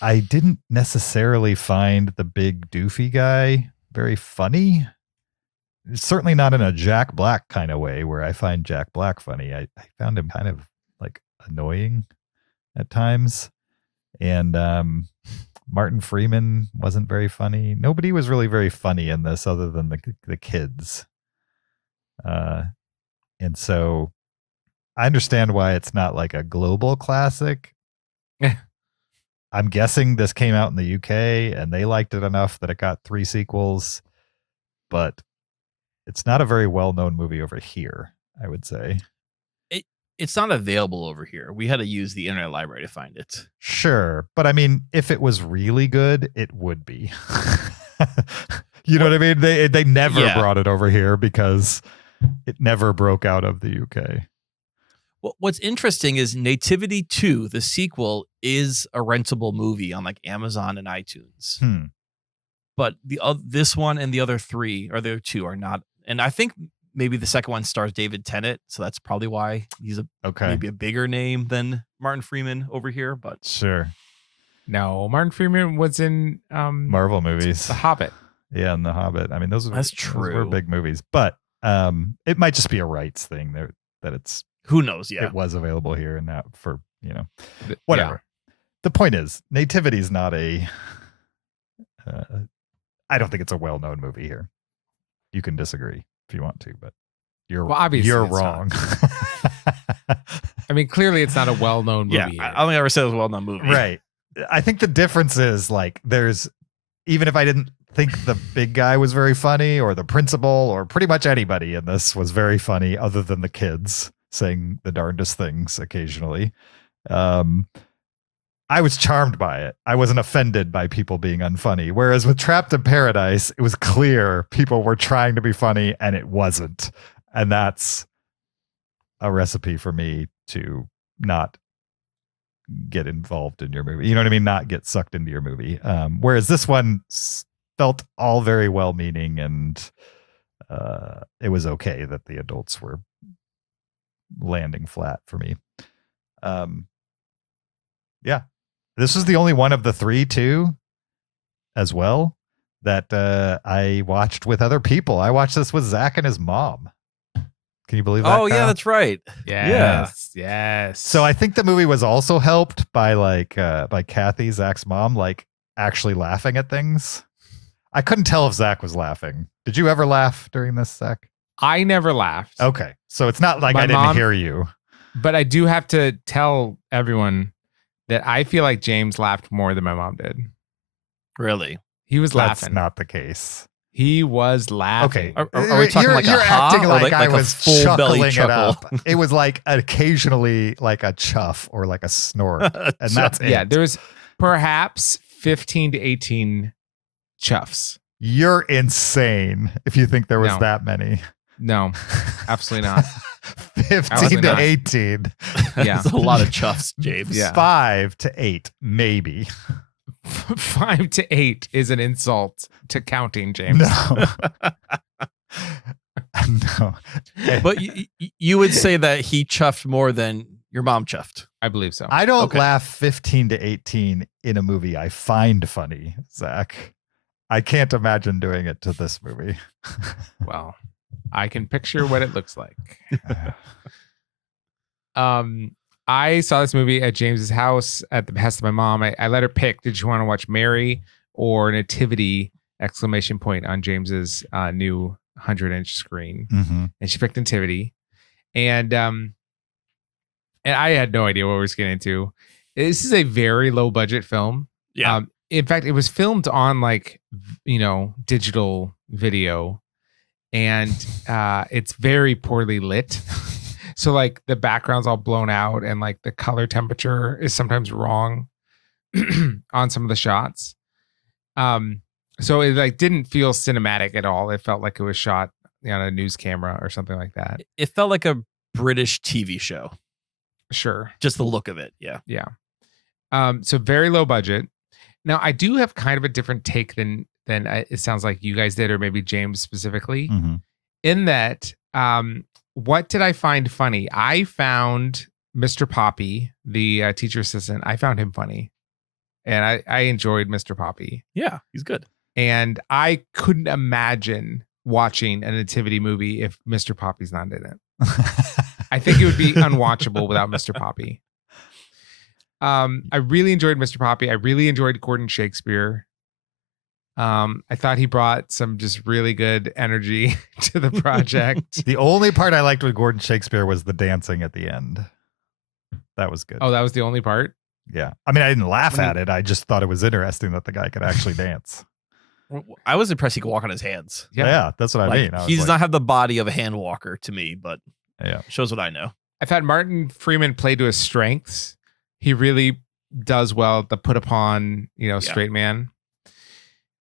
I didn't necessarily find the big doofy guy very funny. Certainly not in a Jack Black kind of way where I find Jack Black funny. I found him kind of like annoying at times. And Martin Freeman wasn't very funny. Nobody was really very funny in this other than the kids. And so I understand why it's not like a global classic. I'm guessing this came out in the UK and they liked it enough that it got 3 sequels, but it's not a very well-known movie over here, I would say. It's not available over here. We had to use the Internet Library to find it. Sure, but I mean, if it was really good, it would be. You know what I mean? They never Yeah. brought it over here because it never broke out of the UK. Well, what's interesting is Nativity 2, the sequel, is a rentable movie on like Amazon and iTunes. But this one and the other 3 or the other 2 are not. And I think maybe the second one stars David Tennant, so that's probably why he's maybe a bigger name than Martin Freeman over here. But Sure. No, Martin Freeman was in Marvel movies. The Hobbit. Yeah, and The Hobbit. I mean, those were true. big movies, but it might just be a rights thing there that it's who knows? Yeah, it was available here and that for Yeah. whatever. The point is, Nativity is not a. I don't think it's a well-known movie here. You can disagree if you want to, but Well, obviously you're it's wrong. I mean, clearly it's not a well-known movie. yeah. I don't think I ever said it was a well-known movie. Right. I think the difference is like there's, even if I didn't think the big guy was very funny or the principal or pretty much anybody in this was very funny other than the kids saying the darndest things occasionally. I was charmed by it. I wasn't offended by people being unfunny. Whereas with Trapped in Paradise, it was clear people were trying to be funny and it wasn't. And that's a recipe for me to not get involved in your movie. You know what I mean? Not get sucked into your movie. Whereas this one felt all very well-meaning, and it was okay that the adults were landing flat for me. Yeah. This was the only one of the three, too, as well, that I watched with other people. I watched this with Zach and his mom. Can you believe that? Oh, yeah, that's right. Yes. Yes. So I think the movie was also helped by by Kathy, Zach's mom, like actually laughing at things. I couldn't tell if Zach was laughing. Did you ever laugh during this, Zach? I never laughed. Okay. So it's not like My I didn't mom- hear you. But I do have to tell everyone that I feel like James laughed more than my mom did. Really? He was That's laughing. not the case. He was laughing. Okay. Are we talking like you're a ha acting or like I like a was full belly chuckling it chuckle? up. It was like occasionally like a chuff or like a snort. And that's it. Yeah, there's perhaps 15 to 18 chuffs. You're insane if you think there was No. that many. No, absolutely not. 15 Absolutely to not. 18. Yeah. It's a lot of chuffs, James. Yeah. 5 to 8, maybe. 5 to 8 is an insult to counting, James. No. No. But you would say that he chuffed more than your mom chuffed. I believe so. I don't Okay. laugh 15 to 18 in a movie I find funny, Zach. I can't imagine doing it to this movie. Well, I can picture what it looks like. I saw this movie at James's house at the behest of my mom. I let her pick. Did you want to watch Mary or Nativity? ! On James's new 100-inch screen. Mm-hmm. And she picked Nativity. And I had no idea what we were getting into. This is a very low budget film. Yeah. In fact, it was filmed on digital video, and it's very poorly lit. So like the background's all blown out, and like the color temperature is sometimes wrong on some of the shots. So it like didn't feel cinematic at all. It felt like it was shot on a news camera or something like that. It felt like a British TV show. Sure. Just the look of it. Yeah. Yeah. So very low budget. Now I do have kind of a different take than it sounds like you guys did, or maybe James specifically, Mm-hmm. in that, what did I find funny? I found Mr. Poppy, the teacher assistant. I found him funny, and I enjoyed Mr. Poppy. Yeah. He's good. And I couldn't imagine watching a Nativity movie if Mr. Poppy's not in it. I think it would be unwatchable without Mr. Poppy. I really enjoyed Mr. Poppy. I really enjoyed Gordon Shakespeare. I thought he brought some just really good energy to the project. The only part I liked with Gordon Shakespeare was the dancing at the end. That was good. Oh, that was the only part? Yeah. I mean, I didn't laugh at it. I just thought it was interesting that the guy could actually dance. I was impressed he could walk on his hands. Yeah, that's what I Like, mean. I was he does like, not have the body of a hand walker to me, but yeah. shows what I know. I thought Martin Freeman played to his strengths. He really does well at the put upon, straight man.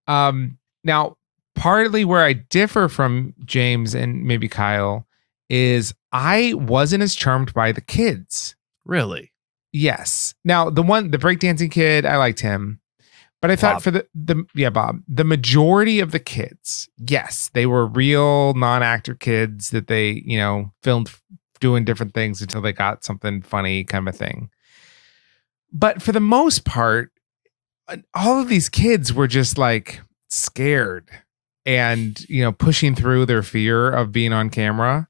Now, partly where I differ from James and maybe Kyle is I wasn't as charmed by the kids. Really? Yes. Now, the breakdancing kid, I liked him. But I thought Bob. for Bob, the majority of the kids, yes, they were real non-actor kids that they, filmed doing different things until they got something funny kind of thing. But for the most part, all of these kids were just like scared and, pushing through their fear of being on camera.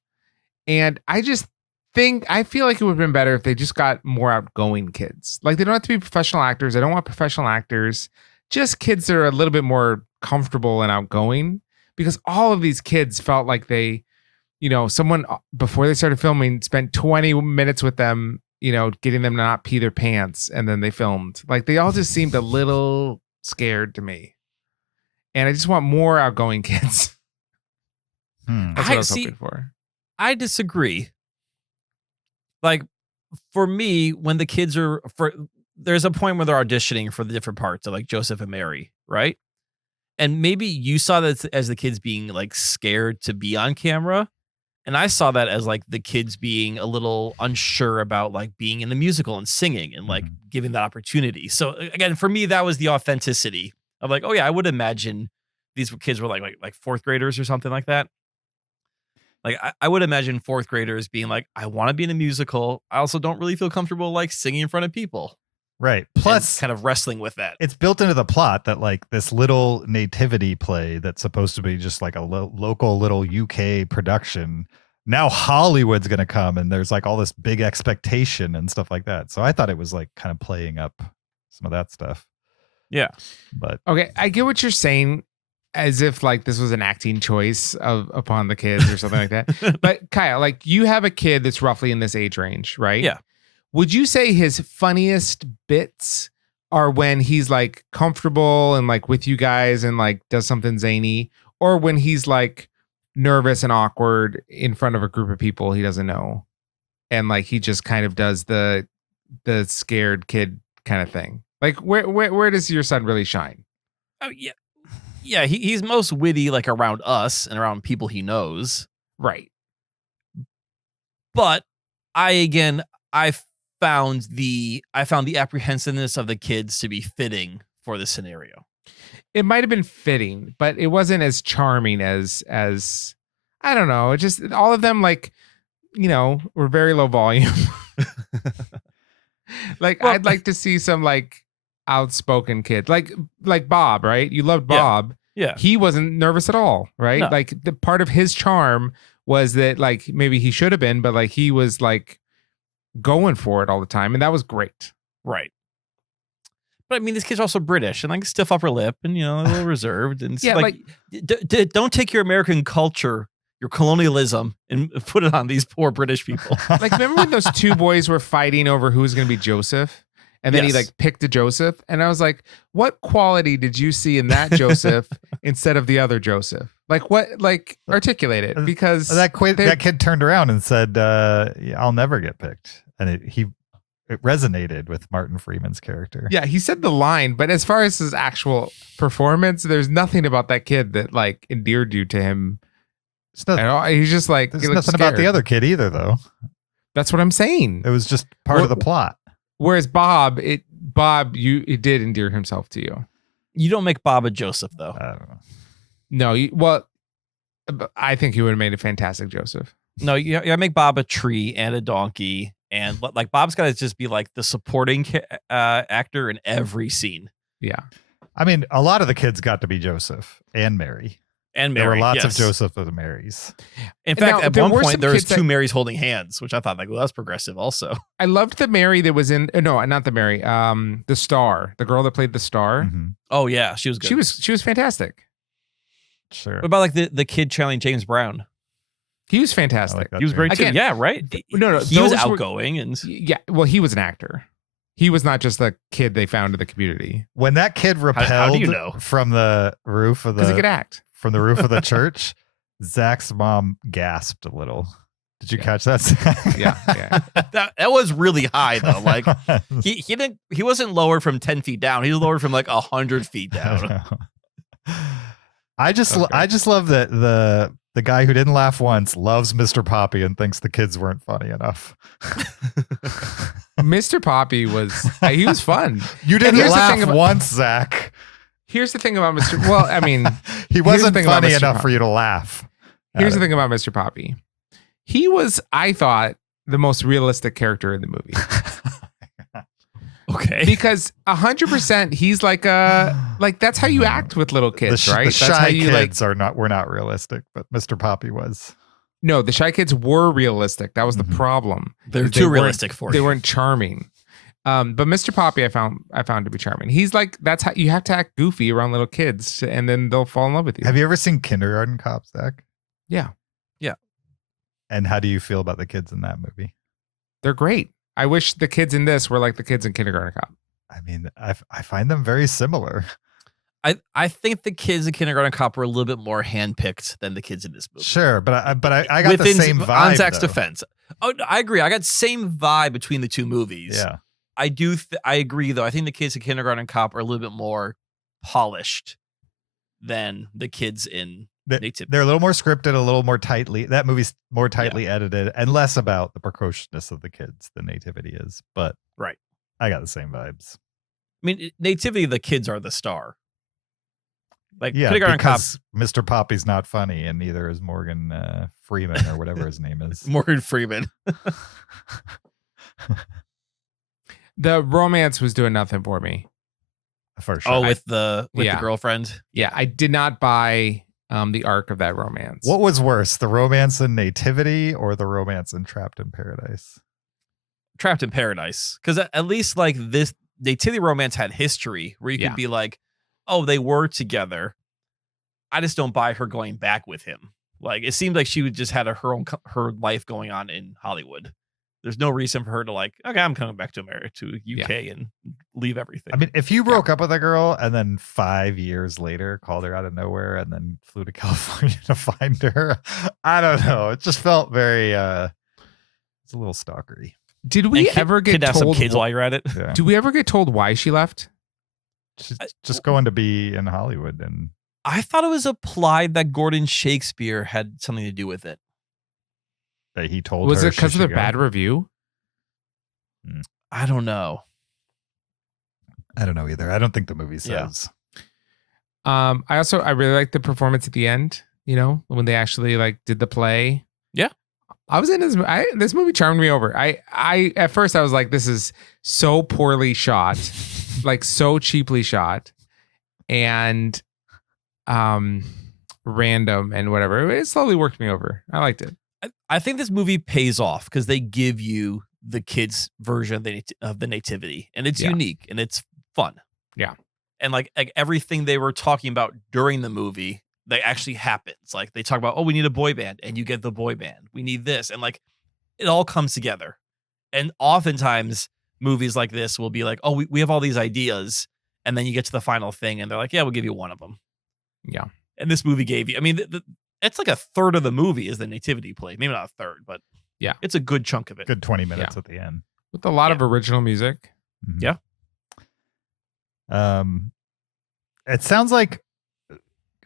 And I feel like it would have been better if they just got more outgoing kids. Like, they don't have to be professional actors. I don't want professional actors, just kids that are a little bit more comfortable and outgoing, because all of these kids felt like they, someone before they started filming spent 20 minutes with them, getting them to not pee their pants, and then they filmed. Like they all just seemed a little scared to me, and I just want more outgoing kids. That's what I was hoping for. I disagree. Like for me, when the kids there's a point where they're auditioning for the different parts of like Joseph and Mary, right? And maybe you saw that as the kids being like scared to be on camera. And I saw that as like the kids being a little unsure about like being in the musical and singing and like giving that opportunity. So again, for me, that was the authenticity of like, oh yeah, I would imagine these kids were like fourth graders or something like that. Like I would imagine fourth graders being like, I want to be in a musical. I also don't really feel comfortable like singing in front of people. Right. Plus, kind of wrestling with that. It's built into the plot that like this little nativity play that's supposed to be just like a local little UK production. Now Hollywood's going to come and there's like all this big expectation and stuff like that. So I thought it was like kind of playing up some of that stuff. Yeah. But okay, I get what you're saying, as if like this was an acting choice upon the kids or something like that. But Kyle, like you have a kid that's roughly in this age range, right? Yeah. Would you say his funniest bits are when he's like comfortable and like with you guys and like does something zany, or when he's like nervous and awkward in front of a group of people he doesn't know, and like he just kind of does the scared kid kind of thing? Like where does your son really shine? Oh yeah, he's most witty like around us and around people he knows, right? But I found the apprehensiveness of the kids to be fitting for the scenario. It might have been fitting, but it wasn't as charming as I don't know. It just all of them like, were very low volume. Like well, I'd like to see some like outspoken kid, like Bob, right? You loved Bob. Yeah. He wasn't nervous at all, right? No. Like the part of his charm was that like maybe he should have been, but like he was like going for it all the time, and that was great. Right. But I mean, this kid's also British and like stiff upper lip and a little reserved and yeah, like don't take your American culture, your colonialism, and put it on these poor British people. Like remember when those two boys were fighting over who was going to be Joseph? And then he like picked a Joseph, and I was like, what quality did you see in that Joseph instead of the other Joseph? Like what, like articulate it, because that kid turned around and said, I'll never get picked. And it resonated with Martin Freeman's character. Yeah, he said the line, but as far as his actual performance, there's nothing about that kid that like endeared you to him. He's just like, there's nothing about the other kid either, though. That's what I'm saying. It was just part of the plot. Whereas Bob, it did endear himself to you. You don't make Bob a Joseph, though. I don't know. No, I think he would have made a fantastic Joseph. No, you make Bob a tree and a donkey, and like Bob's got to just be like the supporting actor in every scene. Yeah, I mean, a lot of the kids got to be Joseph and Mary. And Mary, there were lots of Joseph and Marys. In fact, at one point there was two Marys holding hands, which I thought like, well, that's progressive. Also, I loved the Mary that was in. No, not the Mary. The Star, the girl that played the Star. Mm-hmm. Oh yeah, she was good. She was fantastic. Sure. What about like the kid channeling James Brown? He was fantastic. He was great too. Yeah, right. No, he was outgoing and yeah. Well, he was an actor. He was not just the kid they found in the community. When that kid repelled how do you know? From the roof of the, because he could act. From the roof of the church, Zach's mom gasped a little. Did you catch that, Zach? Yeah. that was really high though. Like he wasn't lowered from 10 feet down. He was lowered from like 100 feet down. I just love that the guy who didn't laugh once loves Mr. Poppy and thinks the kids weren't funny enough. Mr. Poppy was fun. You didn't laugh once, Zach. Here's the thing about Mr. Well, I mean, he wasn't funny enough for you to laugh. Here's the thing about Mr. Poppy. He was, I thought, the most realistic character in the movie. Okay. Because 100% he's like that's how you act with little kids, right? The shy kids were not realistic, but Mr. Poppy was. No, the shy kids were realistic. That was the problem. They're too realistic for you. They weren't charming. But Mr. Poppy, I found to be charming. He's like, that's how you have to act goofy around little kids, and then they'll fall in love with you. Have you ever seen Kindergarten Cop, Zach? Yeah. Yeah. And how do you feel about the kids in that movie? They're great. I wish the kids in this were like the kids in Kindergarten Cop. I mean, I find them very similar. I think the kids in Kindergarten Cop were a little bit more handpicked than the kids in this movie. Sure, but I got the same vibe. On Zach's though. defense. Oh, I agree. I got same vibe between the two movies. Yeah. I agree, though. I think the kids in Kindergarten Cop are a little bit more polished than the kids in Nativity. They're a little more scripted, a little more tightly. That movie's more tightly edited and less about the precociousness of the kids than Nativity is. But Right. I got the same vibes. I mean, Nativity, the kids are the star. Like Yeah, Kindergarten Cop, because Mr. Poppy's not funny, and neither is Morgan Freeman or whatever his name is. Morgan Freeman. The romance was doing nothing for me. For sure. Oh, with the Yeah. girlfriend. Yeah, I did not buy the arc of that romance. What was worse, the romance in Nativity or the romance in Trapped in Paradise? Trapped in Paradise, because at least like this Nativity romance had history where you could be like, oh, they were together. I just don't buy her going back with him. Like it seemed like she would just had her life going on in Hollywood. There's no reason for her to like, okay, I'm coming back to America, to UK and leave everything. I mean, if you broke up with a girl and then 5 years later called her out of nowhere and then flew to California to find her, I don't know. It just felt very, it's a little stalkery. Did we ever get kidnap told some kids while you're at it? Yeah. Did we ever get told why she left? She's just going to be in Hollywood, and I thought it was implied that Gordon Shakespeare had something to do with it. that he told Was her. it because of the bad review? I don't know. I don't know either. I don't think the movie says. I really liked the performance at the end. You know, when they actually like did the play. Yeah. I was in this. This movie charmed me over. I at first I was like, this is so poorly shot, like so cheaply shot, and random and whatever. It slowly worked me over. I liked it. I think this movie pays off because they give you the kids' version of the Nativity, and it's unique and it's fun. Yeah, and like everything they were talking about during the movie, that actually happens. Like they talk about, oh, we need a boy band, and you get the boy band. We need this, and like it all comes together. And oftentimes movies like this will be like, oh, we have all these ideas, and then you get to the final thing, and they're like, yeah, we'll give you one of them. Yeah, and this movie gave you. I mean, it's like a third of the movie is the Nativity play. Maybe not a third, but yeah, it's a good chunk of it. Good 20 minutes at the end with a lot of original music. Mm-hmm. Yeah. It sounds like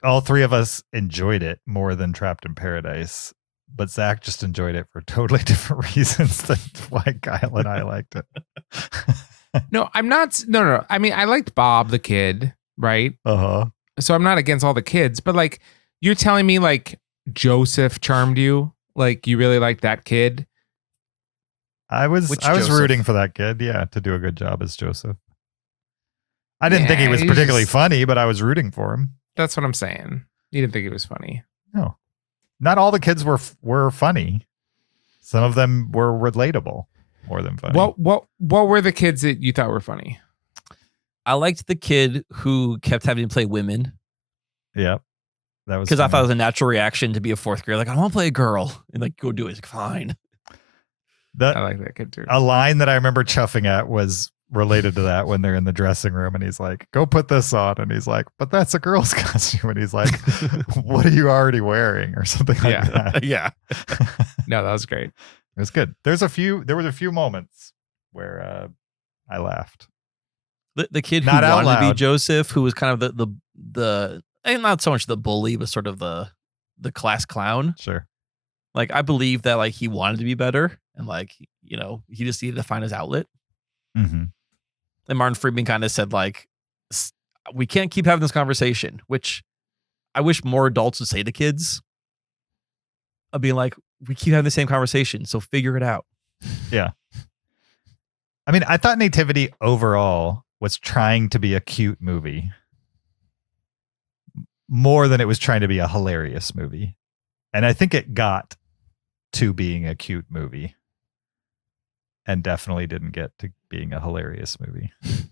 all three of us enjoyed it more than Trapped in Paradise, but Zach just enjoyed it for totally different reasons than why Kyle and I liked it. No, I'm not. No. I mean, I liked Bob the kid, right? So I'm not against all the kids, but like you're telling me like Joseph charmed you, like you really liked that kid. I was rooting for that kid, to do a good job as Joseph. I didn't think he was particularly funny, but I was rooting for him. That's what I'm saying. You didn't think he was funny. No, not all the kids were funny. Some of them were relatable more than funny. What were the kids that you thought were funny? I liked the kid who kept having to play women. Yep. That was because I thought it was a natural reaction to be a fourth grader. Like, I want to play a girl. And like, go do it. It's like, fine. I like that kid too. A line that I remember chuffing at was related to that when they're in the dressing room and he's like, go put this on. And he's like, but that's a girl's costume. And he's like, what are you already wearing? Or something like that. Yeah. No, that was great. It was good. There was a few moments where I laughed. The kid who Not out wanted to be loud. Joseph, who was kind of the and not so much the bully, but sort of the class clown. Sure. Like I believe that like he wanted to be better and like, you know, he just needed to find his outlet. Mm-hmm. And Martin Friedman kind of said like, we can't keep having this conversation, which I wish more adults would say to kids. Of being like, we keep having the same conversation, so figure it out. Yeah. I mean, I thought Nativity overall was trying to be a cute movie more than it was trying to be a hilarious movie. And I think it got to being a cute movie and definitely didn't get to being a hilarious movie. And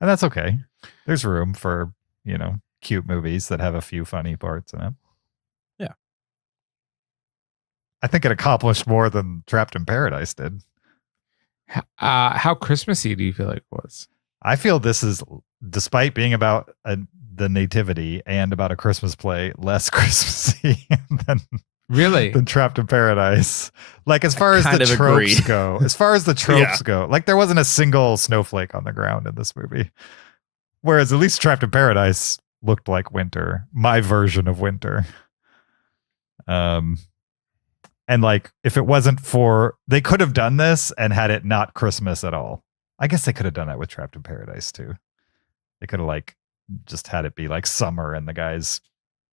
that's okay. There's room for, you know, cute movies that have a few funny parts in it. Yeah. I think it accomplished more than Trapped in Paradise did. How Christmassy do you feel like it was? I feel this is, despite being about the nativity and about a Christmas play, less Christmassy than Really? than Trapped in Paradise. Like as far as kind the of tropes agree. go, like there wasn't a single snowflake on the ground in this movie. Whereas at least Trapped in Paradise looked like winter, my version of winter. And like if it wasn't for, they could have done this and had it not Christmas at all. I guess they could have done that with Trapped in Paradise too. They could have like just had it be like summer and the guys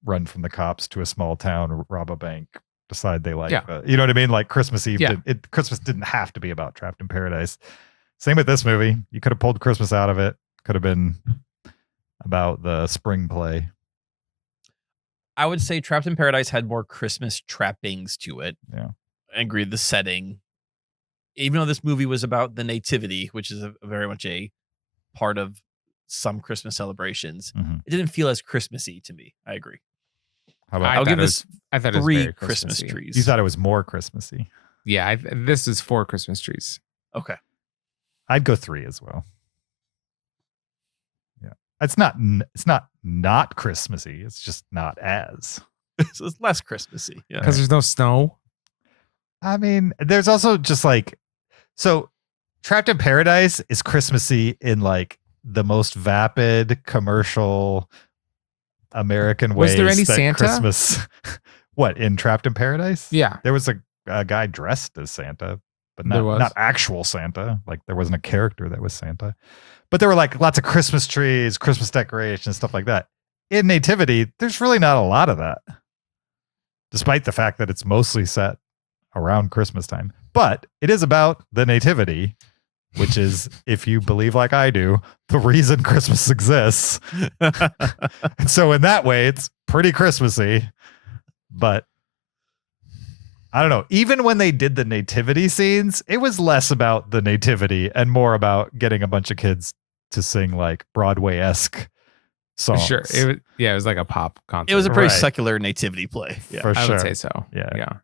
run from the cops to a small town, rob a bank, decide they like, you know what I mean? Like Christmas Eve, Christmas didn't have to be about Trapped in Paradise. Same with this movie. You could have pulled Christmas out of it. Could have been about the spring play. I would say Trapped in Paradise had more Christmas trappings to it. Yeah. I agree. The setting, even though this movie was about the nativity, which is very much a part of some Christmas celebrations, it didn't feel as Christmassy to me. I agree. How about, I'll give this I thought it was 3 very Christmas Christmassy. trees. you thought it was more Christmassy? Yeah, this is 4 Christmas trees. Okay. I'd go 3 as well. Yeah. It's not Christmassy. It's just not as. So it's less Christmassy. Yeah. Because there's no snow. I mean, there's also just like, so Trapped in Paradise is Christmassy in like the most vapid commercial American ways. Was there any that Santa? Christmas, what, in Trapped in Paradise? Yeah. There was a guy dressed as Santa, but not actual Santa. Like there wasn't a character that was Santa. But there were like lots of Christmas trees, Christmas decorations, stuff like that. In Nativity, there's really not a lot of that. Despite the fact that it's mostly set around Christmas time. But it is about the Nativity, which is, if you believe like I do, the reason Christmas exists. And so in that way, it's pretty Christmassy. But I don't know. Even when they did the nativity scenes, it was less about the nativity and more about getting a bunch of kids to sing like Broadway-esque songs. Sure. It was like a pop concert. It was a pretty Right. secular nativity play. Yeah. For I sure. would say so. Yeah.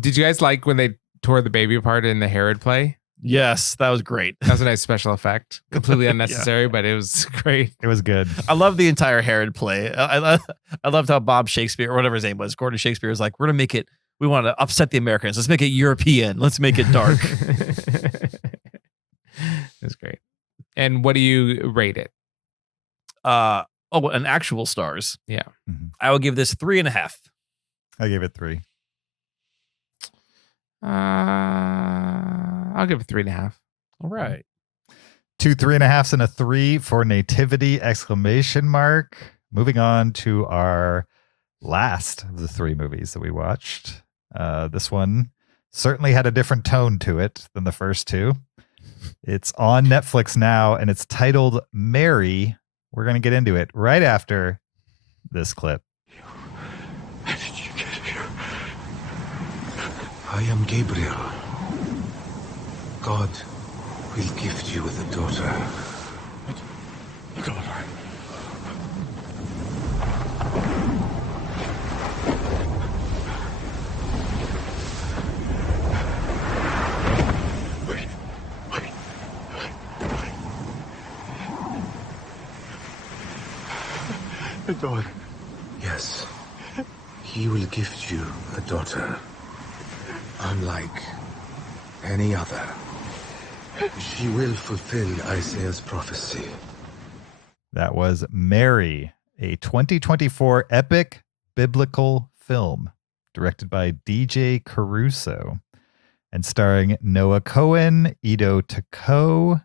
Did you guys like when they tore the baby apart in the Herod play? Yes, that was great. That was a nice special effect. Completely unnecessary, but it was great. It was good. I love the entire Herod play. I loved how Bob Shakespeare, or whatever his name was, Gordon Shakespeare, was like, we're going to make it, we want to upset the Americans. Let's make it European. Let's make it dark. It was great. And what do you rate it? An actual stars. Yeah. I would give this 3.5. I gave it 3. I'll give it 3.5. All right. 2 3.5s and a 3 for Nativity ! Moving on to our last of the 3 movies that we watched. This one certainly had a different tone to it than the first 2. It's on Netflix now, and it's titled Mary. We're going to get into it right after this clip. How did you get here? I am Gabriel. God will gift you with a daughter. You got her. Wait. A daughter. Yes. He will gift you a daughter. Unlike any other. She will fulfill Isaiah's prophecy. That was Mary, a 2024 epic biblical film directed by DJ Caruso and starring Noah Cohen, Ido Tako,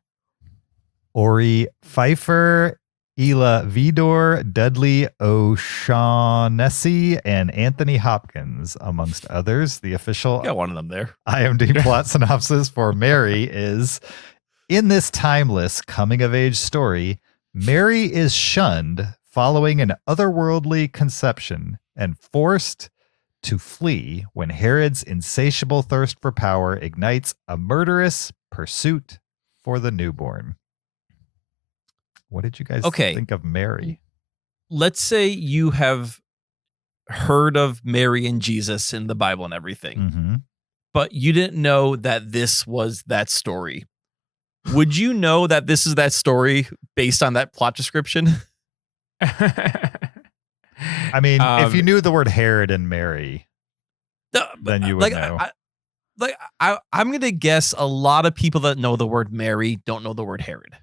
Ori Pfeiffer, Ela Vidor, Dudley O'Shaughnessy, and Anthony Hopkins, amongst others. The official Got one of them there. IMDb plot synopsis for Mary is, in this timeless coming-of-age story, Mary is shunned following an otherworldly conception and forced to flee when Herod's insatiable thirst for power ignites a murderous pursuit for the newborn. What did you guys think of Mary? Let's say you have heard of Mary and Jesus in the Bible and everything. Mm-hmm. but you didn't know that this was that story. Would you know that this is that story based on that plot description? I mean, if you knew the word Herod and Mary, then you would know. I'm going to guess a lot of people that know the word Mary don't know the word Herod.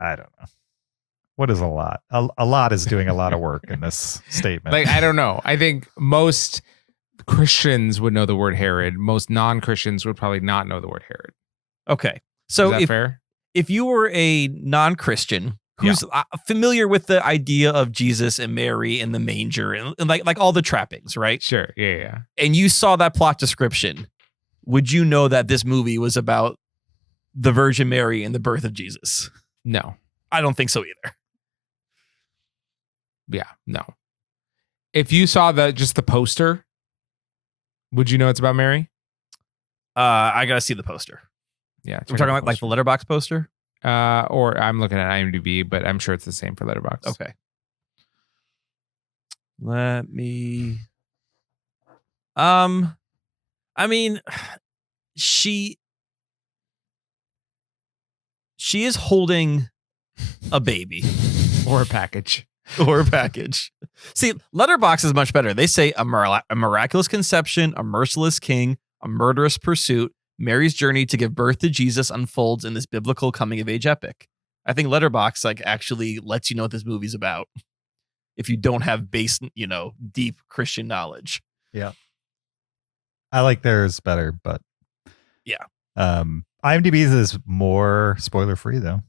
I don't know. What is a lot? A lot is doing a lot of work in this statement. Like, I don't know. I think most Christians would know the word Herod. Most non-Christians would probably not know the word Herod. Okay. So is that fair? If you were a non-Christian who's familiar with the idea of Jesus and Mary and the manger and like all the trappings, right? Sure. Yeah. And you saw that plot description, would you know that this movie was about the Virgin Mary and the birth of Jesus? No. I don't think so either. Yeah, no. If you saw just the poster, would you know it's about Mary? I gotta see the poster. Yeah, we're talking like the Letterboxd poster. Or I'm looking at IMDb, but I'm sure it's the same for Letterboxd. Okay. Let me. I mean, she is holding a baby or a package. Or a package. See, Letterboxd is much better. They say a miraculous conception, a merciless king, a murderous pursuit. Mary's journey to give birth to Jesus unfolds in this biblical coming-of-age epic. I think Letterboxd like actually lets you know what this movie's about if you don't have base, deep Christian knowledge. Yeah. I like theirs better, but yeah. IMDb's is more spoiler-free, though.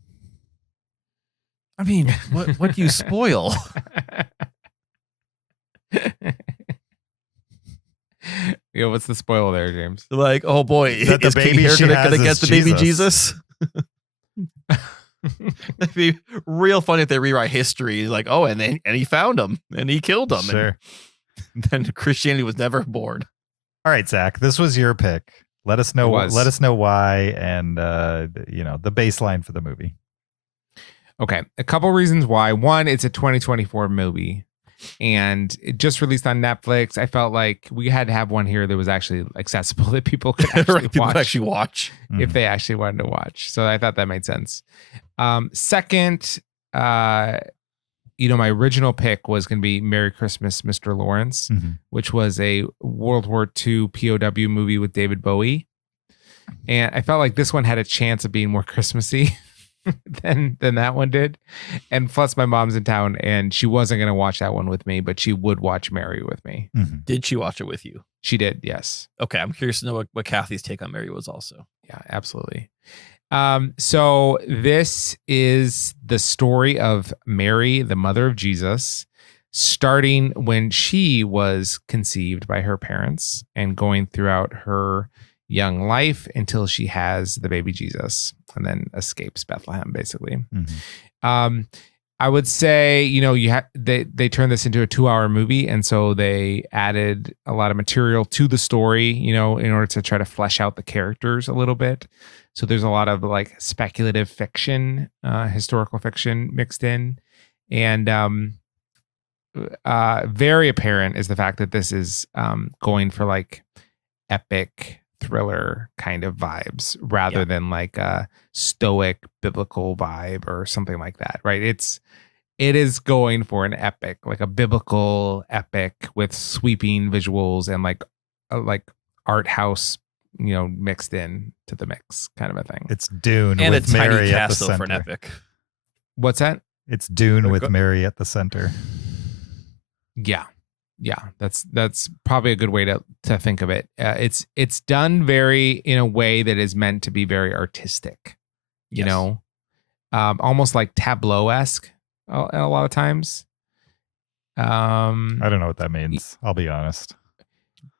I mean, what do you spoil? Yo, what's the spoil there, James? Like, oh boy, that is Katie Harris gonna get the baby Jesus? It'd be real funny if they rewrite history. Like, oh, and he found him and he killed him. Sure. And then Christianity was never born. All right, Zach, this was your pick. Let us know. Let us know why, and the baseline for the movie. Okay, a couple reasons why. One, it's a 2024 movie, and it just released on Netflix. I felt like we had to have one here that was actually accessible, that people could actually watch if they actually wanted to watch. So I thought that made sense. Second, my original pick was going to be Merry Christmas, Mr. Lawrence, which was a World War II POW movie with David Bowie. And I felt like this one had a chance of being more Christmassy than that one did. And plus my mom's in town and she wasn't going to watch that one with me, but she would watch Mary with me. Did she watch it with you? She did, yes. Okay, I'm curious to know what Kathy's take on Mary was also. Yeah, absolutely. So this is the story of Mary, the mother of Jesus, starting when she was conceived by her parents and going throughout her young life until she has the baby Jesus and then escapes Bethlehem, basically. I would say, they turned this into a 2-hour movie. And so they added a lot of material to the story, in order to try to flesh out the characters a little bit. So there's a lot of like speculative fiction, historical fiction mixed in. And very apparent is the fact that this is going for like epic thriller kind of vibes rather than like a stoic biblical vibe or something like that, right? It is going for an epic, like a biblical epic with sweeping visuals and like art house, mixed in to the mix kind of a thing. It's Dune and with a tiny Mary at the castle center. for an epic. What's that? It's Dune with Mary at the center. Yeah. That's probably a good way to think of it. It's done very in a way that is meant to be very artistic, almost like tableau-esque a lot of times. I don't know what that means. I'll be honest.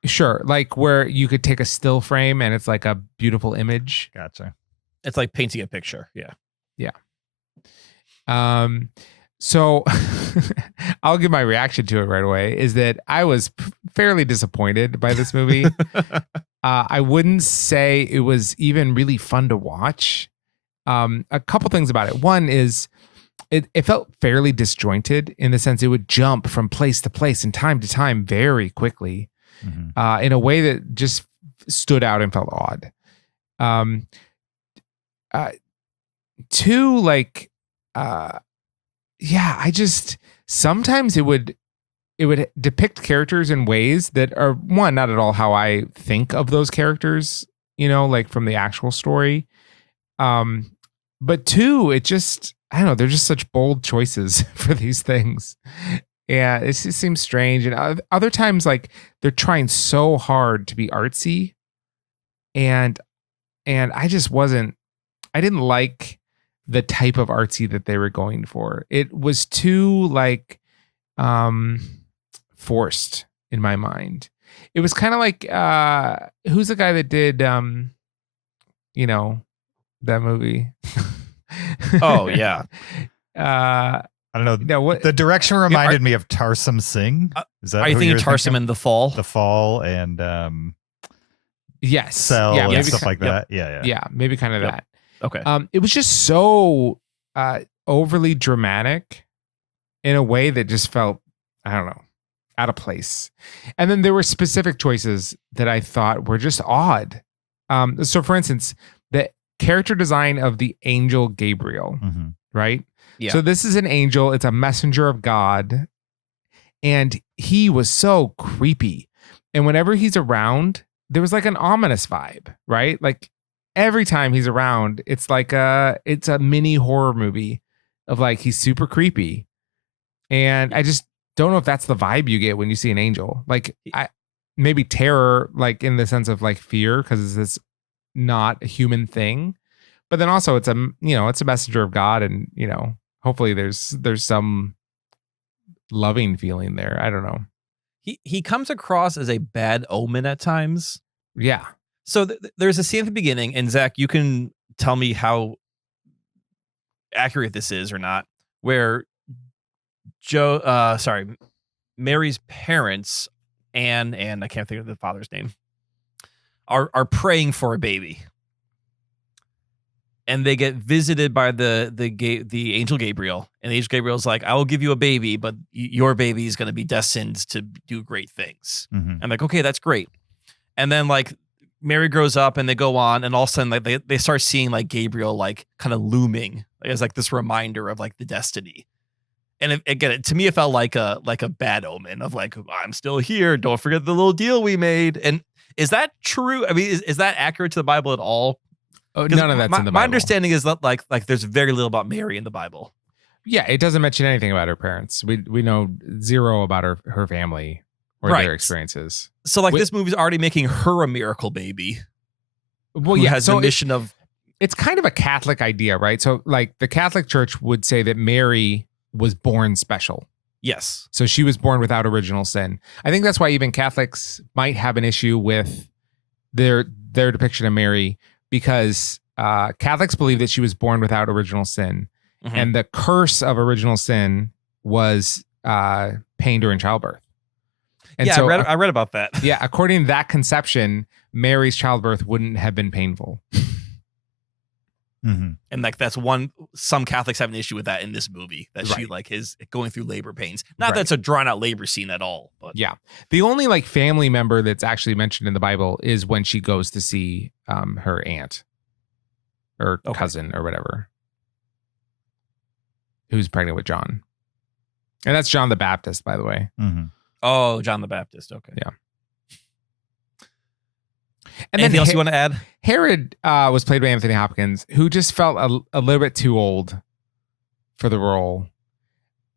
Sure. Like where you could take a still frame and it's like a beautiful image. Gotcha. It's like painting a picture. Yeah. So I'll give my reaction to it right away is that I was fairly disappointed by this movie. I wouldn't say it was even really fun to watch. A couple things about it. One is it felt fairly disjointed in the sense it would jump from place to place and time to time very quickly. Mhm. in a way that just stood out and felt odd. Two, like, yeah, I just sometimes it would depict characters in ways that are, one, not at all how I think of those characters, like from the actual story. But two, it just, I don't know, they're just such bold choices for these things. Yeah, it just seems strange. And other times, like, they're trying so hard to be artsy, and I just I didn't like the type of artsy that they were going for. It was too, like, forced in my mind. It was kind of like, who's the guy that did that movie? Oh yeah. I don't know. No, what The direction reminded me of Tarsem Singh. Is that Are you who thinking you're Tarsem in The Fall? The Fall and yes, Cell yeah, and maybe stuff like yep. that. yeah, maybe kind of Yep. that. Okay. It was just so overly dramatic in a way that just felt, I don't know, out of place. And then there were specific choices that I thought were just odd. So for instance, the character design of the angel Gabriel, right? Yeah. So this is an angel. It's a messenger of God. And he was so creepy. And whenever he's around, there was like an ominous vibe, right? Like every time he's around, it's like it's a mini horror movie of, like, he's super creepy. And I just don't know if that's the vibe you get when you see an angel. Like, maybe terror, like in the sense of like fear, because it's this not a human thing. But then also it's a messenger of God, and hopefully there's some loving feeling there. I don't know. He comes across as a bad omen at times. Yeah. So there's a scene at the beginning, and Zach, you can tell me how accurate this is or not, where Mary's parents, and I can't think of the father's name, are praying for a baby. And they get visited by the angel Gabriel, and the angel Gabriel's like, "I will give you a baby, but your baby is going to be destined to do great things." I'm like, "Okay, that's great." And then, like, Mary grows up, and they go on, and all of a sudden, like, they start seeing, like, Gabriel, like, kind of looming as, like, this reminder of, like, the destiny. And again, to me, it felt like a bad omen of, like, I'm still here. Don't forget the little deal we made. And is that true? I mean, is that accurate to the Bible at all? Oh, none of that's in the Bible. My understanding is that like there's very little about Mary in the Bible. Yeah, it doesn't mention anything about her parents. We know zero about her family or their experiences. So like this movie's already making her a miracle baby. Well, who has the mission of. It's kind of a Catholic idea, right? So like the Catholic Church would say that Mary was born special. Yes. So she was born without original sin. I think that's why even Catholics might have an issue with their depiction of Mary, because Catholics believe that she was born without original sin. Mm-hmm. And the curse of original sin was pain during childbirth. And yeah, so, I read about that. Yeah, according to that conception, Mary's childbirth wouldn't have been painful. Mm-hmm. And like that's some Catholics have an issue with that in this movie, that she like is going through labor pains. Not that it's a drawn out labor scene at all, but yeah. The only like family member that's actually mentioned in the Bible is when she goes to see her aunt or cousin or whatever, who's pregnant with John. And that's John the Baptist, by the way. Mm-hmm. Oh, John the Baptist. Okay. Yeah. And anything else you want to add? Herod was played by Anthony Hopkins, who just felt a little bit too old for the role.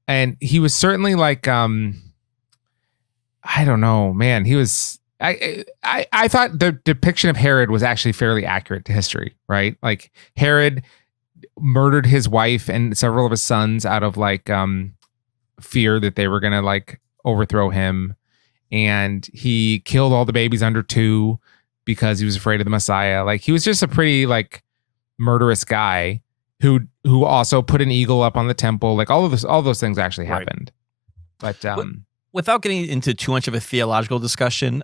And he was certainly like, I don't know, man. He was, I thought the depiction of Herod was actually fairly accurate to history, right? Like Herod murdered his wife and several of his sons out of like fear that they were going to like overthrow him. And he killed all the babies under 2 because he was afraid of the Messiah. Like he was just a pretty like murderous guy who also put an eagle up on the temple. Like all those things actually happened. But without getting into too much of a theological discussion,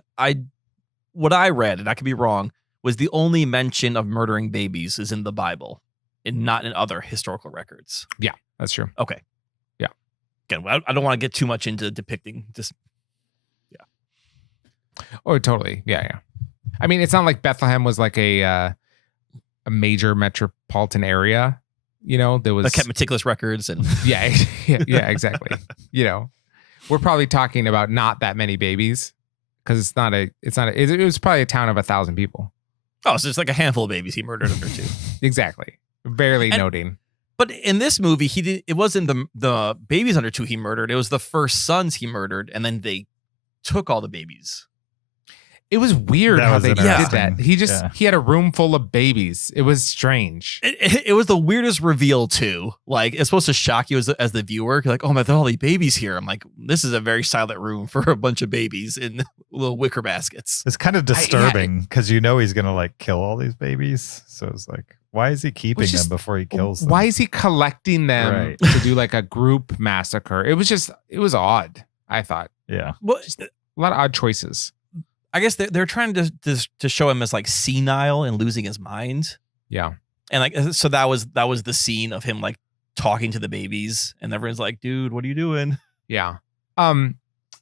what I read, and I could be wrong, was the only mention of murdering babies is in the Bible and not in other historical records. Yeah, that's true. Okay. Yeah. Again, I don't want to get too much into depicting just. Oh, totally. Yeah. I mean, it's not like Bethlehem was like a major metropolitan area. You know, there was I kept meticulous records and yeah, exactly. You know, we're probably talking about not that many babies because it was probably a town of 1,000 people. oh, so it's like a handful of babies he murdered under two. Exactly. Barely noting. But in this movie, it wasn't the babies under two he murdered. It was the first sons he murdered, and then they took all the babies. It was weird That how was they did interesting. that. He had a room full of babies. It was strange. It was the weirdest reveal too. Like, it's supposed to shock you as the viewer. You're like, oh my, there are all these babies here. I'm like, this is a very silent room for a bunch of babies in little wicker baskets. It's kind of disturbing because you know he's gonna like kill all these babies. So it's like, why is he keeping them before he kills them? Why is he collecting them to do like a group massacre? It was odd, I thought. Yeah. Well, A lot of odd choices. I guess they're trying to show him as like senile and losing his mind. Yeah. And like, so that was the scene of him like talking to the babies, and everyone's like, dude, what are you doing? Yeah.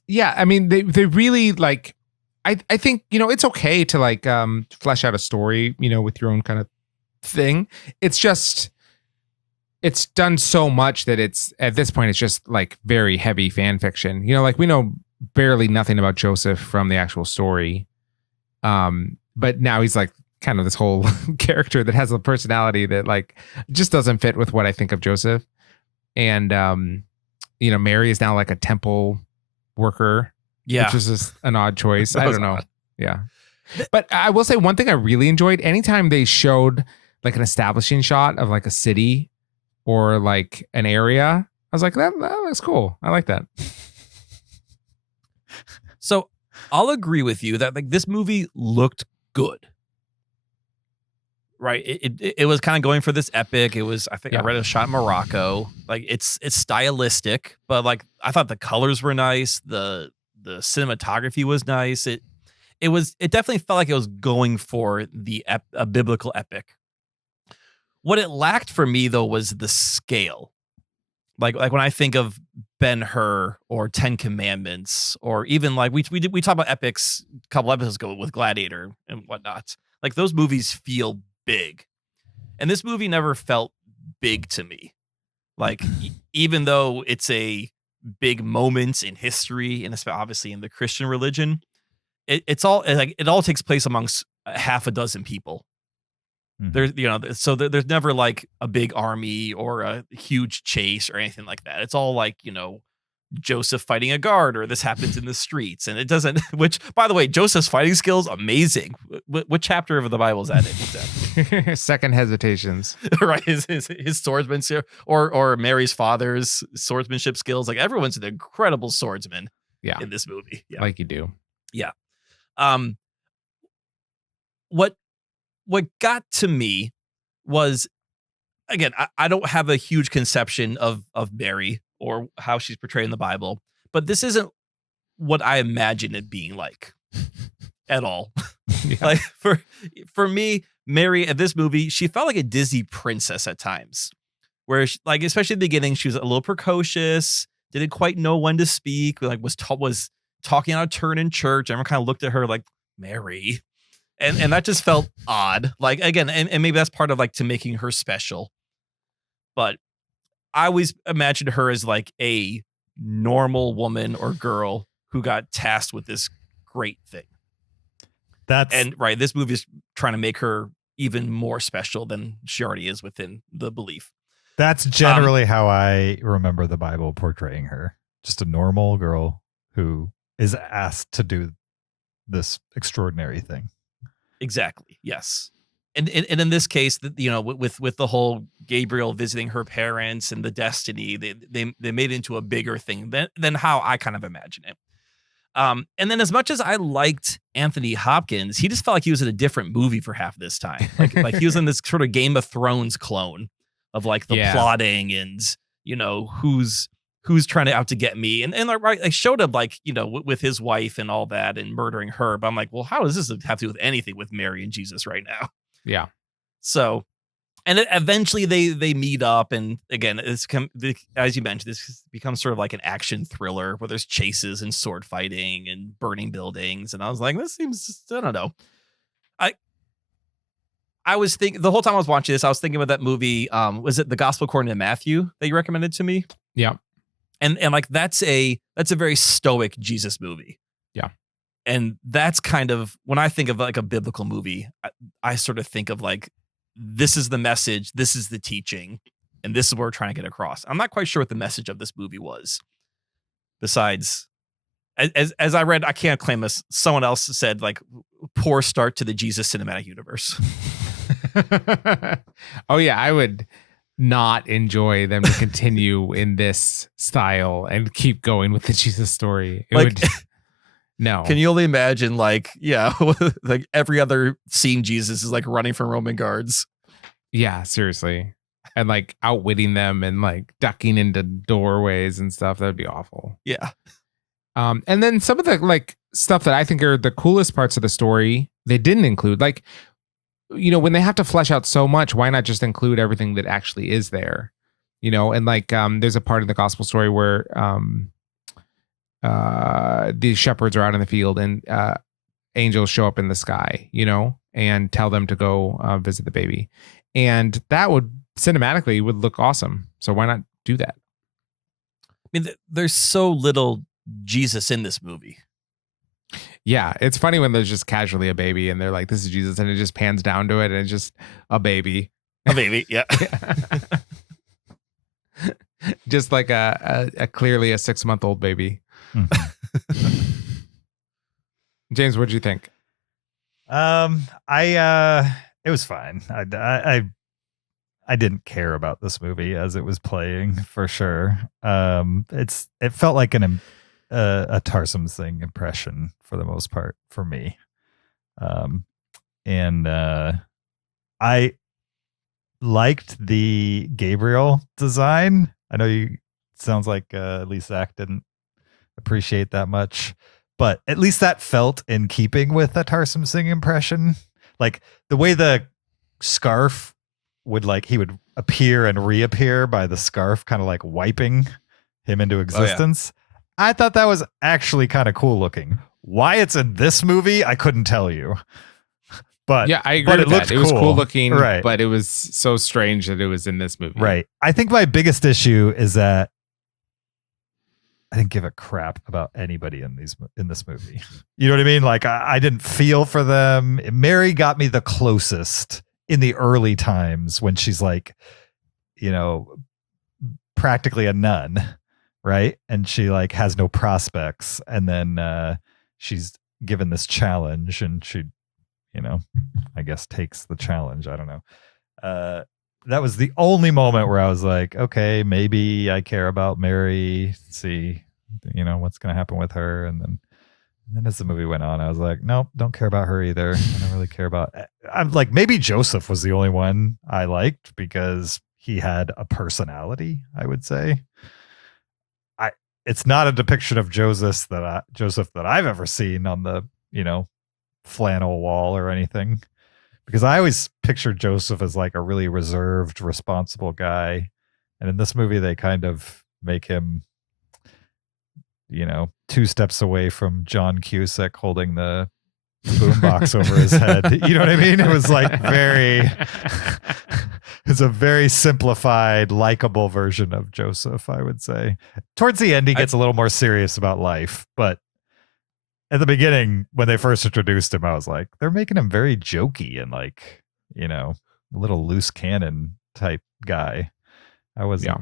Yeah. I mean, they really like, I think, you know, it's okay to like flesh out a story, you know, with your own kind of thing. It's just, it's done so much that it's at this point, it's just like very heavy fan fiction. You know, like we know barely nothing about Joseph from the actual story. But now he's like kind of this whole character that has a personality that like just doesn't fit with what I think of Joseph. And, you know, Mary is now like a temple worker. Yeah. Which is just an odd choice. I don't know. Odd. Yeah. But I will say one thing I really enjoyed anytime they showed like an establishing shot of like a city or like an area. I was like, that looks cool. I like that. So I'll agree with you that like this movie looked good. Right. It was kind of going for this epic. It was, I think I read a shot in Morocco. Like it's stylistic, but like I thought the colors were nice. The cinematography was nice. It definitely felt like it was going for a biblical epic. What it lacked for me though was the scale. Like when I think of Ben-Hur or 10 Commandments, or even like we talked about epics a couple episodes ago with Gladiator and whatnot. Like those movies feel big, and this movie never felt big to me. Like even though it's a big moment in history and obviously in the Christian religion, it all takes place amongst half a dozen people. There's, you know, so there's never like a big army or a huge chase or anything like that. It's all like, you know, Joseph fighting a guard, or this happens in the streets, and it doesn't. Which, by the way, Joseph's fighting skills amazing. What chapter of the Bible is that in? Second Hesitations, right? His swordsmanship, or Mary's father's swordsmanship skills. Like everyone's an incredible swordsman. Yeah, in this movie, yeah. Like you do. Yeah. What got to me was, again, I don't have a huge conception of Mary or how she's portrayed in the Bible, but this isn't what I imagine it being like at all. Yeah. Like for me, Mary at this movie, she felt like a Disney princess at times, where she, like especially at the beginning, she was a little precocious, didn't quite know when to speak, like was talking out of turn in church. Everyone kind of looked at her like, Mary. And that just felt odd. Like, again, and maybe that's part of like to making her special. But I always imagined her as like a normal woman or girl who got tasked with this great thing. This movie is trying to make her even more special than she already is within the belief. That's generally how I remember the Bible portraying her. Just a normal girl who is asked to do this extraordinary thing. Exactly. Yes. And in this case, you know, with the whole Gabriel visiting her parents and the destiny, they made it into a bigger thing than how I kind of imagine it. And then as much as I liked Anthony Hopkins, he just felt like he was in a different movie for half this time. Like he was in this sort of Game of Thrones clone of like the plotting and, you know, who's trying to out to get me, and I showed up like, you know, with his wife and all that and murdering her. But I'm like, well, how does this have to do with anything with Mary and Jesus right now? Yeah. So And eventually they meet up, and again, as you mentioned, this becomes sort of like an action thriller where there's chases and sword fighting and burning buildings. And I was like, this seems, I don't know. I was thinking the whole time I was watching this, I was thinking about that movie. Was it The Gospel According to Matthew that you recommended to me? Yeah. And like that's a very stoic Jesus movie. Yeah. And that's kind of when I think of like a biblical movie, I sort of think of like, this is the message, this is the teaching, and this is what we're trying to get across. I'm not quite sure what the message of this movie was. Besides, as I read, I can't claim this. Someone else said like, poor start to the Jesus cinematic universe. Oh yeah, I would not enjoy them to continue in this style and keep going with the Jesus story. It would. No. Can you only imagine, like, yeah, like every other scene, Jesus is like running from Roman guards. Yeah, seriously. And like outwitting them and like ducking into doorways and stuff. That would be awful. Yeah. And then some of the like stuff that I think are the coolest parts of the story, they didn't include. Like, you know, when they have to flesh out so much, why not just include everything that actually is there? You know, and like there's a part in the gospel story where these shepherds are out in the field and angels show up in the sky, you know, and tell them to go visit the baby. And that would cinematically would look awesome. So why not do that? I mean, there's so little Jesus in this movie. Yeah, it's funny when there's just casually a baby and they're like, this is Jesus, and it just pans down to it and it's just a baby. A baby, yeah. Just like a clearly a 6-month-old baby. James, what did you think? It was fine. I didn't care about this movie as it was playing for sure. It felt like a Tarsum Singh impression for the most part for me. And I liked the Gabriel design. I know sounds like at least Zach didn't appreciate that much, but at least that felt in keeping with a Tarsum Singh impression. Like the way the scarf would he would appear and reappear by the scarf kind of like wiping him into existence. Oh, yeah. I thought that was actually kind of cool looking. Why it's in this movie, I couldn't tell you. But yeah, I agree with that. It was cool looking, right? But it was so strange that it was in this movie. Right. I think my biggest issue is that I didn't give a crap about anybody in this movie. You know what I mean? Like I didn't feel for them. Mary got me the closest in the early times when she's like, you know, practically a nun, right? And she like has no prospects, and then she's given this challenge, and she, you know, I guess takes the challenge. I don't know. That was the only moment where I was like, okay, maybe I care about Mary. See, you know, what's going to happen with her. And then as the movie went on, I was like, nope, don't care about her either. I don't really care about, I'm like, maybe Joseph was the only one I liked because he had a personality, I would say. It's not a depiction of Joseph that I've ever seen on the, you know, flannel wall or anything, because I always pictured Joseph as like a really reserved, responsible guy, and in this movie they kind of make him, you know, 2 steps away from John Cusack holding the boombox over his head. You know what I mean? It was like it's a very simplified, likable version of Joseph, I would say. Towards the end he gets a little more serious about life, but at the beginning, when they first introduced him, I was like, they're making him very jokey and like, you know, a little loose cannon type guy. I was, yeah.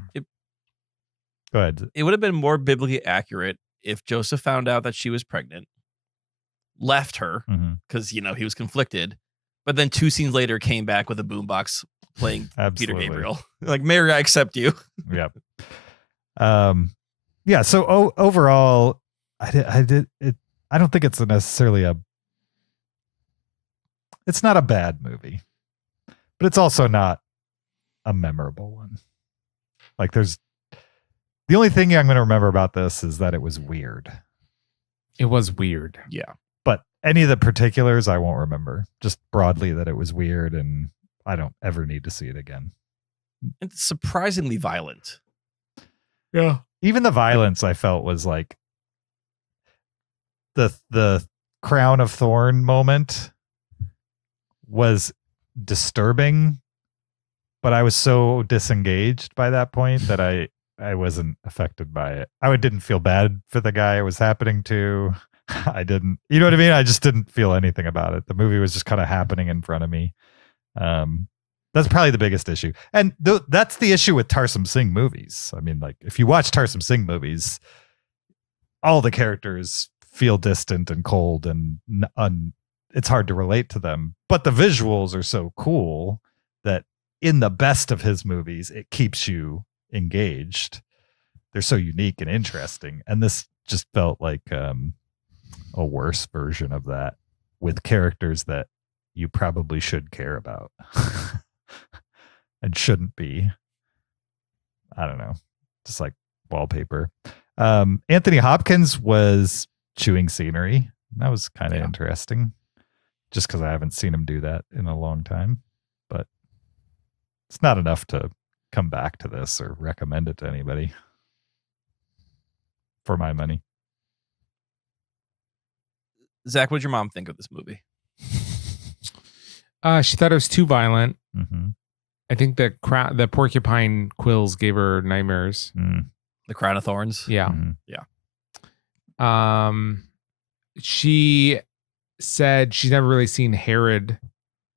Go ahead. It would have been more biblically accurate if Joseph found out that she was pregnant, left her because, you know, he was conflicted, but then 2 scenes later came back with a boombox playing Peter Gabriel. Like, Mary, I accept you. Yep. Yeah. So overall, I don't think it's necessarily it's not a bad movie, but it's also not a memorable one. Like the only thing I'm going to remember about this is that it was weird. It was weird. Yeah. But any of the particulars I won't remember, just broadly that it was weird. And I don't ever need to see it again. It's surprisingly violent. Yeah. Even the violence I felt was like the crown of thorn moment was disturbing, but I was so disengaged by that point that I wasn't affected by it. I didn't feel bad for the guy it was happening to. I didn't, you know what I mean? I just didn't feel anything about it. The movie was just kind of happening in front of me. That's probably the biggest issue. And that's the issue with Tarsem Singh movies. I mean, like, if you watch Tarsem Singh movies, all the characters feel distant and cold and it's hard to relate to them. But the visuals are so cool that in the best of his movies, it keeps you engaged. They're so unique and interesting. And this just felt like a worse version of that with characters that you probably should care about and shouldn't be. I don't know. Just like wallpaper. Anthony Hopkins was chewing scenery. That was kind of interesting. Just because I haven't seen him do that in a long time. But it's not enough to come back to this or recommend it to anybody. For my money. Zach, what did your mom think of this movie? She thought it was too violent. Mm-hmm. I think the porcupine quills gave her nightmares. The Crown of Thorns? Yeah. Mm-hmm. Yeah. She said she's never really seen Herod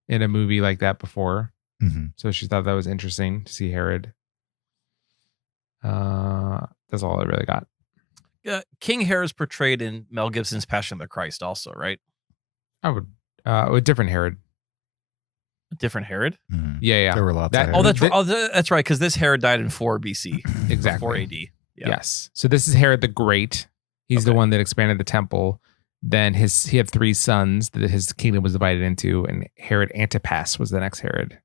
in a movie like that before. Mm-hmm. So she thought that was interesting to see Herod. That's all I really got. King Herod is portrayed in Mel Gibson's Passion of the Christ also, right? I would a different Herod. A different Herod? Mm-hmm. Yeah. There were lots of Oh, Herod. that's right, because this Herod died in 4 BC. Exactly. 4 AD. Yeah. Yes. So this is Herod the Great. He's the one that expanded the temple. Then he had 3 sons that his kingdom was divided into, and Herod Antipas was the next Herod.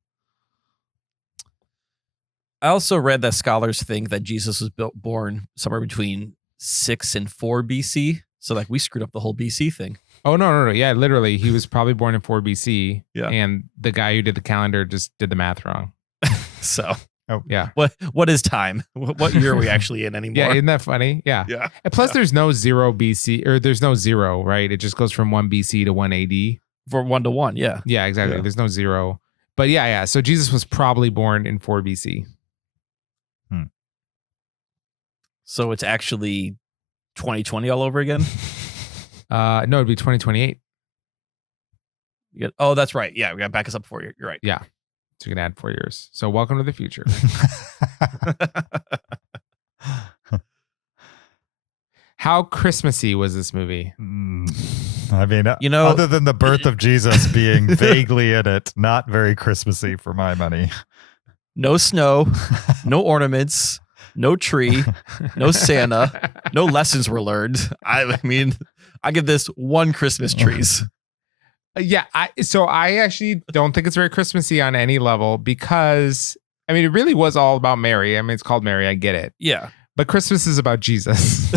I also read that scholars think that Jesus was born somewhere between 6 and 4 BC. So like we screwed up the whole BC thing. Oh, no. Yeah, literally. He was probably born in 4 BC. Yeah. And the guy who did the calendar just did the math wrong. So yeah. What is time? What year are we actually in anymore? Yeah, isn't that funny? Yeah. Yeah. And plus there's no 0 BC, or there's no 0, right? It just goes from 1 BC to 1 AD. For 1 to 1, yeah. Yeah, exactly. Yeah. There's no 0. But yeah. So Jesus was probably born in 4 BC. So it's actually 2020 all over again? No, it'd be 2028. Oh, that's right. Yeah, we got to back us up 4 years. You're right. Yeah. So you can add 4 years. So welcome to the future. How Christmassy was this movie? I mean, other than the birth of Jesus being vaguely in it, not very Christmassy for my money. No snow, no ornaments, no tree, no Santa, no lessons were learned. I mean, I give this 1 Christmas trees. Yeah, I actually don't think it's very Christmassy on any level because, I mean, it really was all about Mary. I mean, it's called Mary. I get it. Yeah. But Christmas is about Jesus.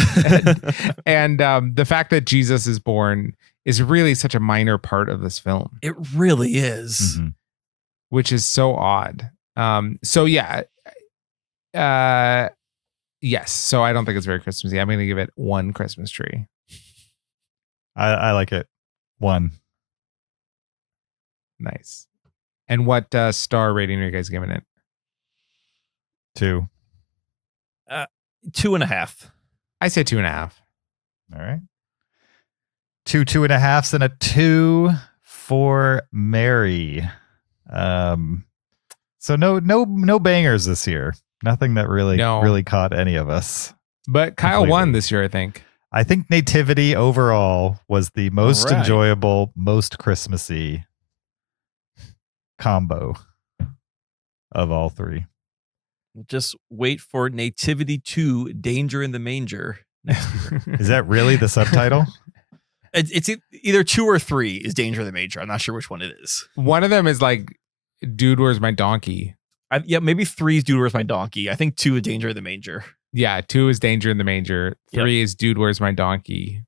and the fact that Jesus is born is really such a minor part of this film. It really is. Mm-hmm. Which is so odd. So yeah. Yes. So I don't think it's very Christmassy. I'm going to give it 1 Christmas tree. I like it. 1. Nice. And what star rating are you guys giving it? 2. 2.5. I say 2.5. All right. 2 2.5s and a 2 for Mary. So no bangers this year. Nothing that really caught any of us. But Kyle won this year, I think. I think Nativity overall was the most enjoyable, most Christmassy combo of all 3. Just wait for Nativity 2, Danger in the Manger next year. Is that really the subtitle? It's either 2 or 3 is Danger in the Manger. I'm not sure which one it is. One of them is like, Dude, Where's My Donkey? Maybe 3 is Dude, Where's My Donkey? I think 2 is Danger in the Manger. Yeah, 2 is Danger in the Manger. 3 is Dude, Where's My Donkey?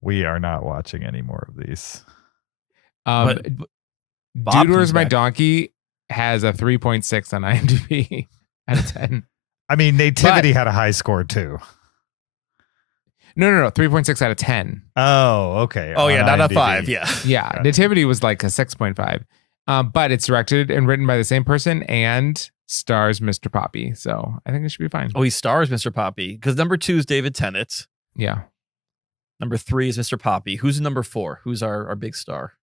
We are not watching any more of these. But Bob Dude, Where's comes My back. Donkey has a 3.6 on IMDb out of 10. I mean, Nativity had a high score too. No, 3.6 out of 10. Oh, okay. Oh, On yeah, not a IMDb. 5. Yeah. Yeah, Gotcha. Nativity was like a 6.5. But it's directed and written by the same person and stars Mr. Poppy. So I think it should be fine. Oh, he stars Mr. Poppy because number 2 is David Tennant. Yeah. Number 3 is Mr. Poppy. Who's number 4? Who's our big star?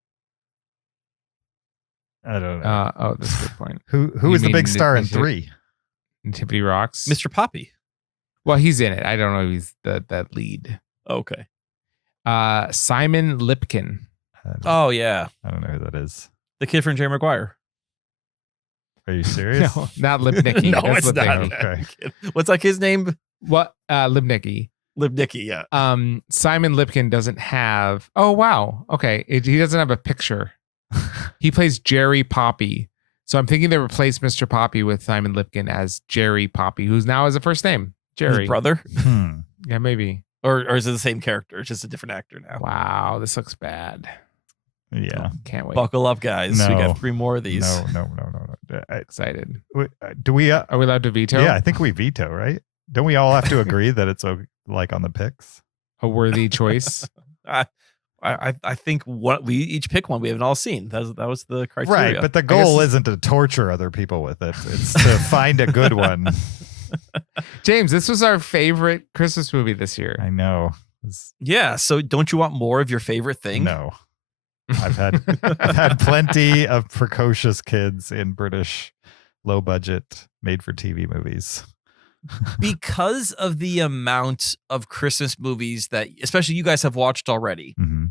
I don't know. Oh, that's a good point. Who you is the mean big star in Nativity? 3? Nativity Rocks. Mr. Poppy. Well, he's in it. I don't know if he's the lead. Okay. Simon Lipkin. Oh, yeah. I don't know who that is. The kid from Jerry Maguire. Are you serious? No, not Lipnicki. No, That's it's not. Lipnicki. Okay. What's like his name? What? Lipnicki. Libnicki, yeah. Simon Lipkin doesn't have. Oh wow. Okay, he doesn't have a picture. He plays Jerry Poppy. So I'm thinking they replaced Mr. Poppy with Simon Lipkin as Jerry Poppy, who's now has a first name, Jerry. His brother? Yeah, maybe. Or is it the same character? It's just a different actor now. Wow, this looks bad. Yeah. Can't wait. Buckle up, guys. We No. got 3 more of these. No. Excited. Do we? Are we allowed to veto? Yeah, I think we veto, right? Don't we all have to agree that it's like on the picks? A worthy choice. I think what we each pick one we haven't all seen. That was the criteria. Right, but the goal isn't to torture other people with it. It's to find a good one. James, this was our favorite Christmas movie this year. I know. Yeah, so don't you want more of your favorite thing? No. I've had plenty of precocious kids in British low budget made for TV movies. Because of the amount of Christmas movies that especially you guys have watched already. Mm-hmm.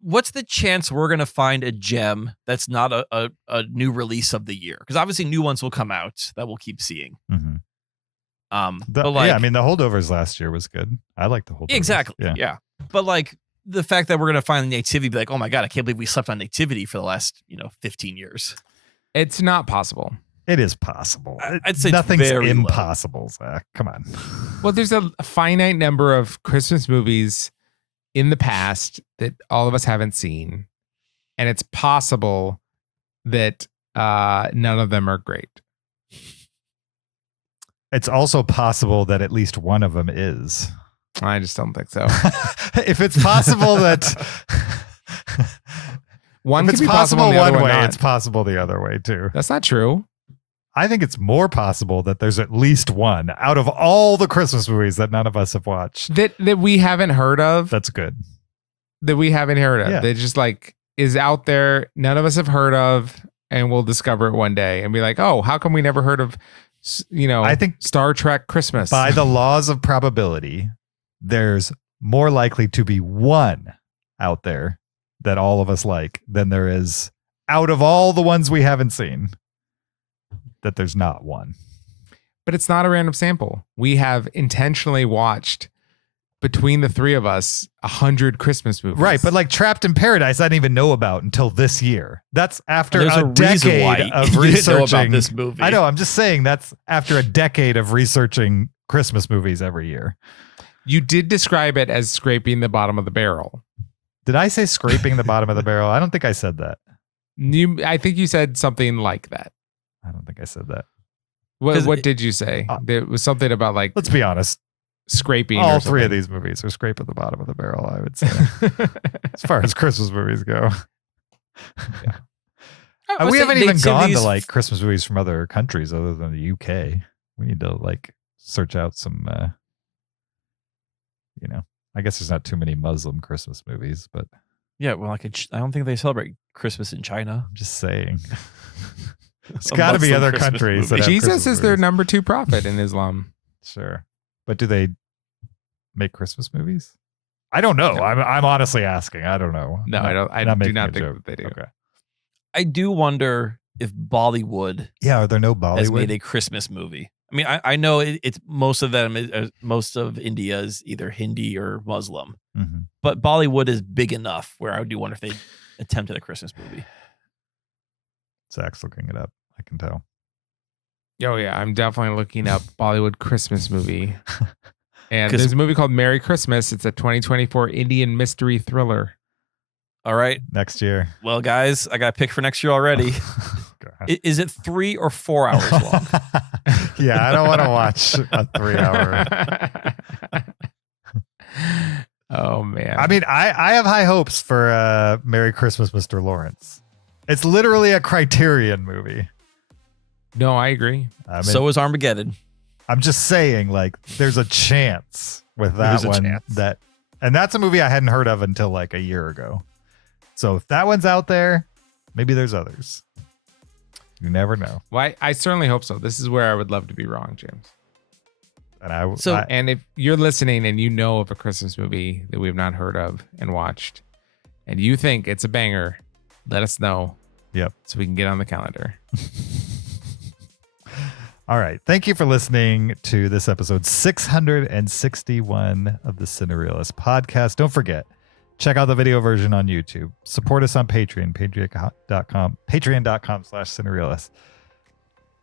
What's the chance we're going to find a gem that's not a new release of the year? Because obviously new ones will come out that we'll keep seeing. Mm-hmm. But like, yeah, I mean, the Holdovers last year was good. I like the Holdovers. Exactly. Yeah. Yeah. But like the fact that we're going to find the Nativity, be like, oh my God, I can't believe we slept on Nativity for the last, 15 years. It's not possible. It is possible. I'd say nothing's it's very impossible, Zach. Come on. Well, there's a finite number of Christmas movies in the past that all of us haven't seen. And it's possible that none of them are great. It's also possible that at least one of them is. I just don't think so. If it's possible that One if could it's be possible possible and the other one one way, not. it's possible the other way too. That's not true. I think it's more possible that there's at least one out of all the Christmas movies that none of us have watched. That we haven't heard of. That's good. That we haven't heard of. Yeah. That just like is out there. None of us have heard of, and we'll discover it one day and be like, oh, how come we never heard of? I think Star Trek Christmas. By the laws of probability, there's more likely to be one out there that all of us like than there is out of all the ones we haven't seen. That there's not one. But it's not a random sample. We have intentionally watched between the three of us 100 Christmas movies. Right, but like Trapped in Paradise, I didn't even know about until this year. That's after There's a a reason decade why of you didn't know researching about this movie. I know. I'm just saying that's after a decade of researching Christmas movies every year. You did describe it as scraping the bottom of the barrel. Did I say scraping the bottom of the barrel? I don't think I said that. I think you said something like that. I don't think I said that. What did you say? It was something about like. Let's be honest. Scraping. All or three of something. these movies are scraping the bottom of the barrel, I would say. As far as Christmas movies go. I would We say haven't even gone to Nativity's- like Christmas movies from other countries other than the UK. We need to like search out some, I guess there's not too many Muslim Christmas movies, but Yeah, well, I don't think they celebrate Christmas in China. I'm just saying. It's A got to be Muslim other Christmas countries. movie. That have Jesus Christmas is their movies. number 2 prophet in Islam. Sure. But do they make Christmas movies? I don't know. I'm honestly asking. I don't know. No, I don't. I not do making not a think joke. that they do. Okay. I do wonder if Bollywood Yeah, are there no has made Bollywood? a Christmas movie. I mean, I know it's most of them, most of India is either Hindi or Muslim, Mhm. but Bollywood is big enough where I do wonder if they attempted a Christmas movie. Zach's looking it up. I can tell. Oh yeah, I'm definitely looking up Bollywood Christmas movie. And 'Cause- there's a movie called Merry Christmas. It's a 2024 Indian mystery thriller. All right. Next year. Well, guys, I got a pick for next year already. Is it 3 or 4 hours long? Yeah, I don't want to watch a 3-hour. Oh man. I mean, I have high hopes for Merry Christmas, Mr. Lawrence. It's literally a Criterion movie. No, I agree. I mean, So is Armageddon. I'm just saying, like, there's a chance with that There's a one chance. and that's a movie I hadn't heard of until like a year ago. So if that one's out there, maybe there's others. You never know. Well, I certainly hope so. This is where I would love to be wrong, James. And and if you're listening and you know of a Christmas movie that we've not heard of and watched, and you think it's a banger, let us know. Yep. So we can get on the calendar. All right. Thank you for listening to this episode 661 of the Cinereelists podcast. Don't forget, check out the video version on YouTube. Support us on Patreon, patreon.com/Cinereelists.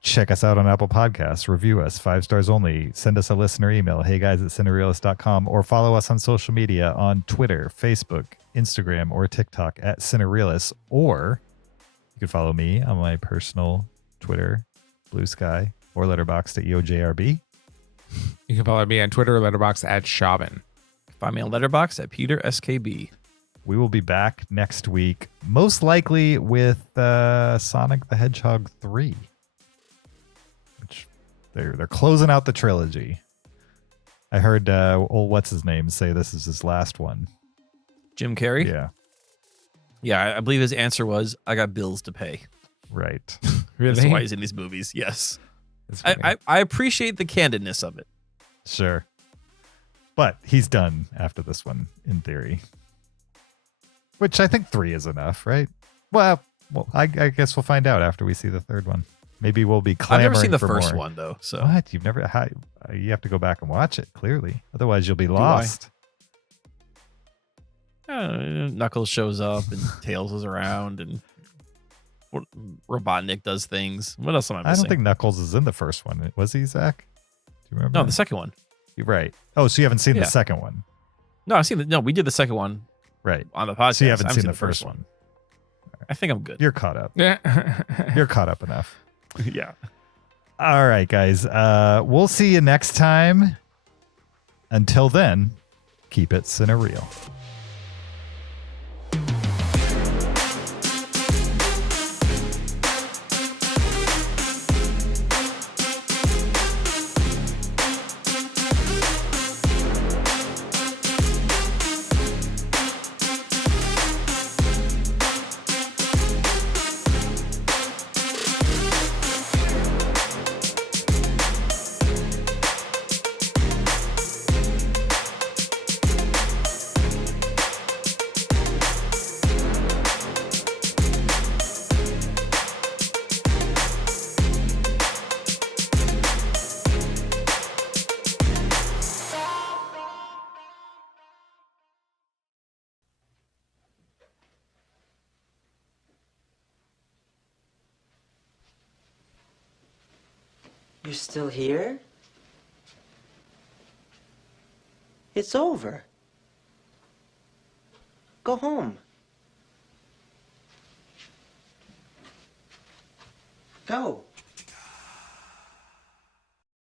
Check us out on Apple Podcasts. Review us, 5 stars only. Send us a listener email, heyguys@Cinereelists.com, or follow us on social media on Twitter, Facebook, Instagram, or TikTok @Cinereelists. Or you can follow me on my personal Twitter, Blue Sky, or Letterboxd @EOJRB. You can follow me on Twitter or Letterboxd @Shaubin. Find me on Letterboxd @PeterSKB. We will be back next week, most likely with Sonic the Hedgehog 3. Which they're closing out the trilogy. I heard what's his name say this is his last one. Jim Carrey? Yeah. Yeah, I believe his answer was, I got bills to pay. Right. Really? That's why he's in these movies. Yes. That's funny. I appreciate the candidness of it. Sure. But he's done after this one, in theory. Which I think 3 is enough, right? Well, I guess we'll find out after we see the third one. Maybe we'll be I've clamoring never seen the for first more. one, though. So What? You've never? You have to go back and watch it, clearly. Otherwise, you'll be lost. Knuckles shows up and Tails is around and Robotnik does things. What else am I I missing? don't think Knuckles is in the first one. Was he, Zach? Do you remember? No, the second one. You're right. Oh, so you haven't seen Yeah. the second one. No, I've seen we did the second one Right. on the podcast. So you haven't I seen the first one. I think I'm good. You're caught up. Yeah. You're caught up enough. Yeah. All right, guys. We'll see you next time. Until then, keep it cinereal. You're still here? It's over. Go home. Go.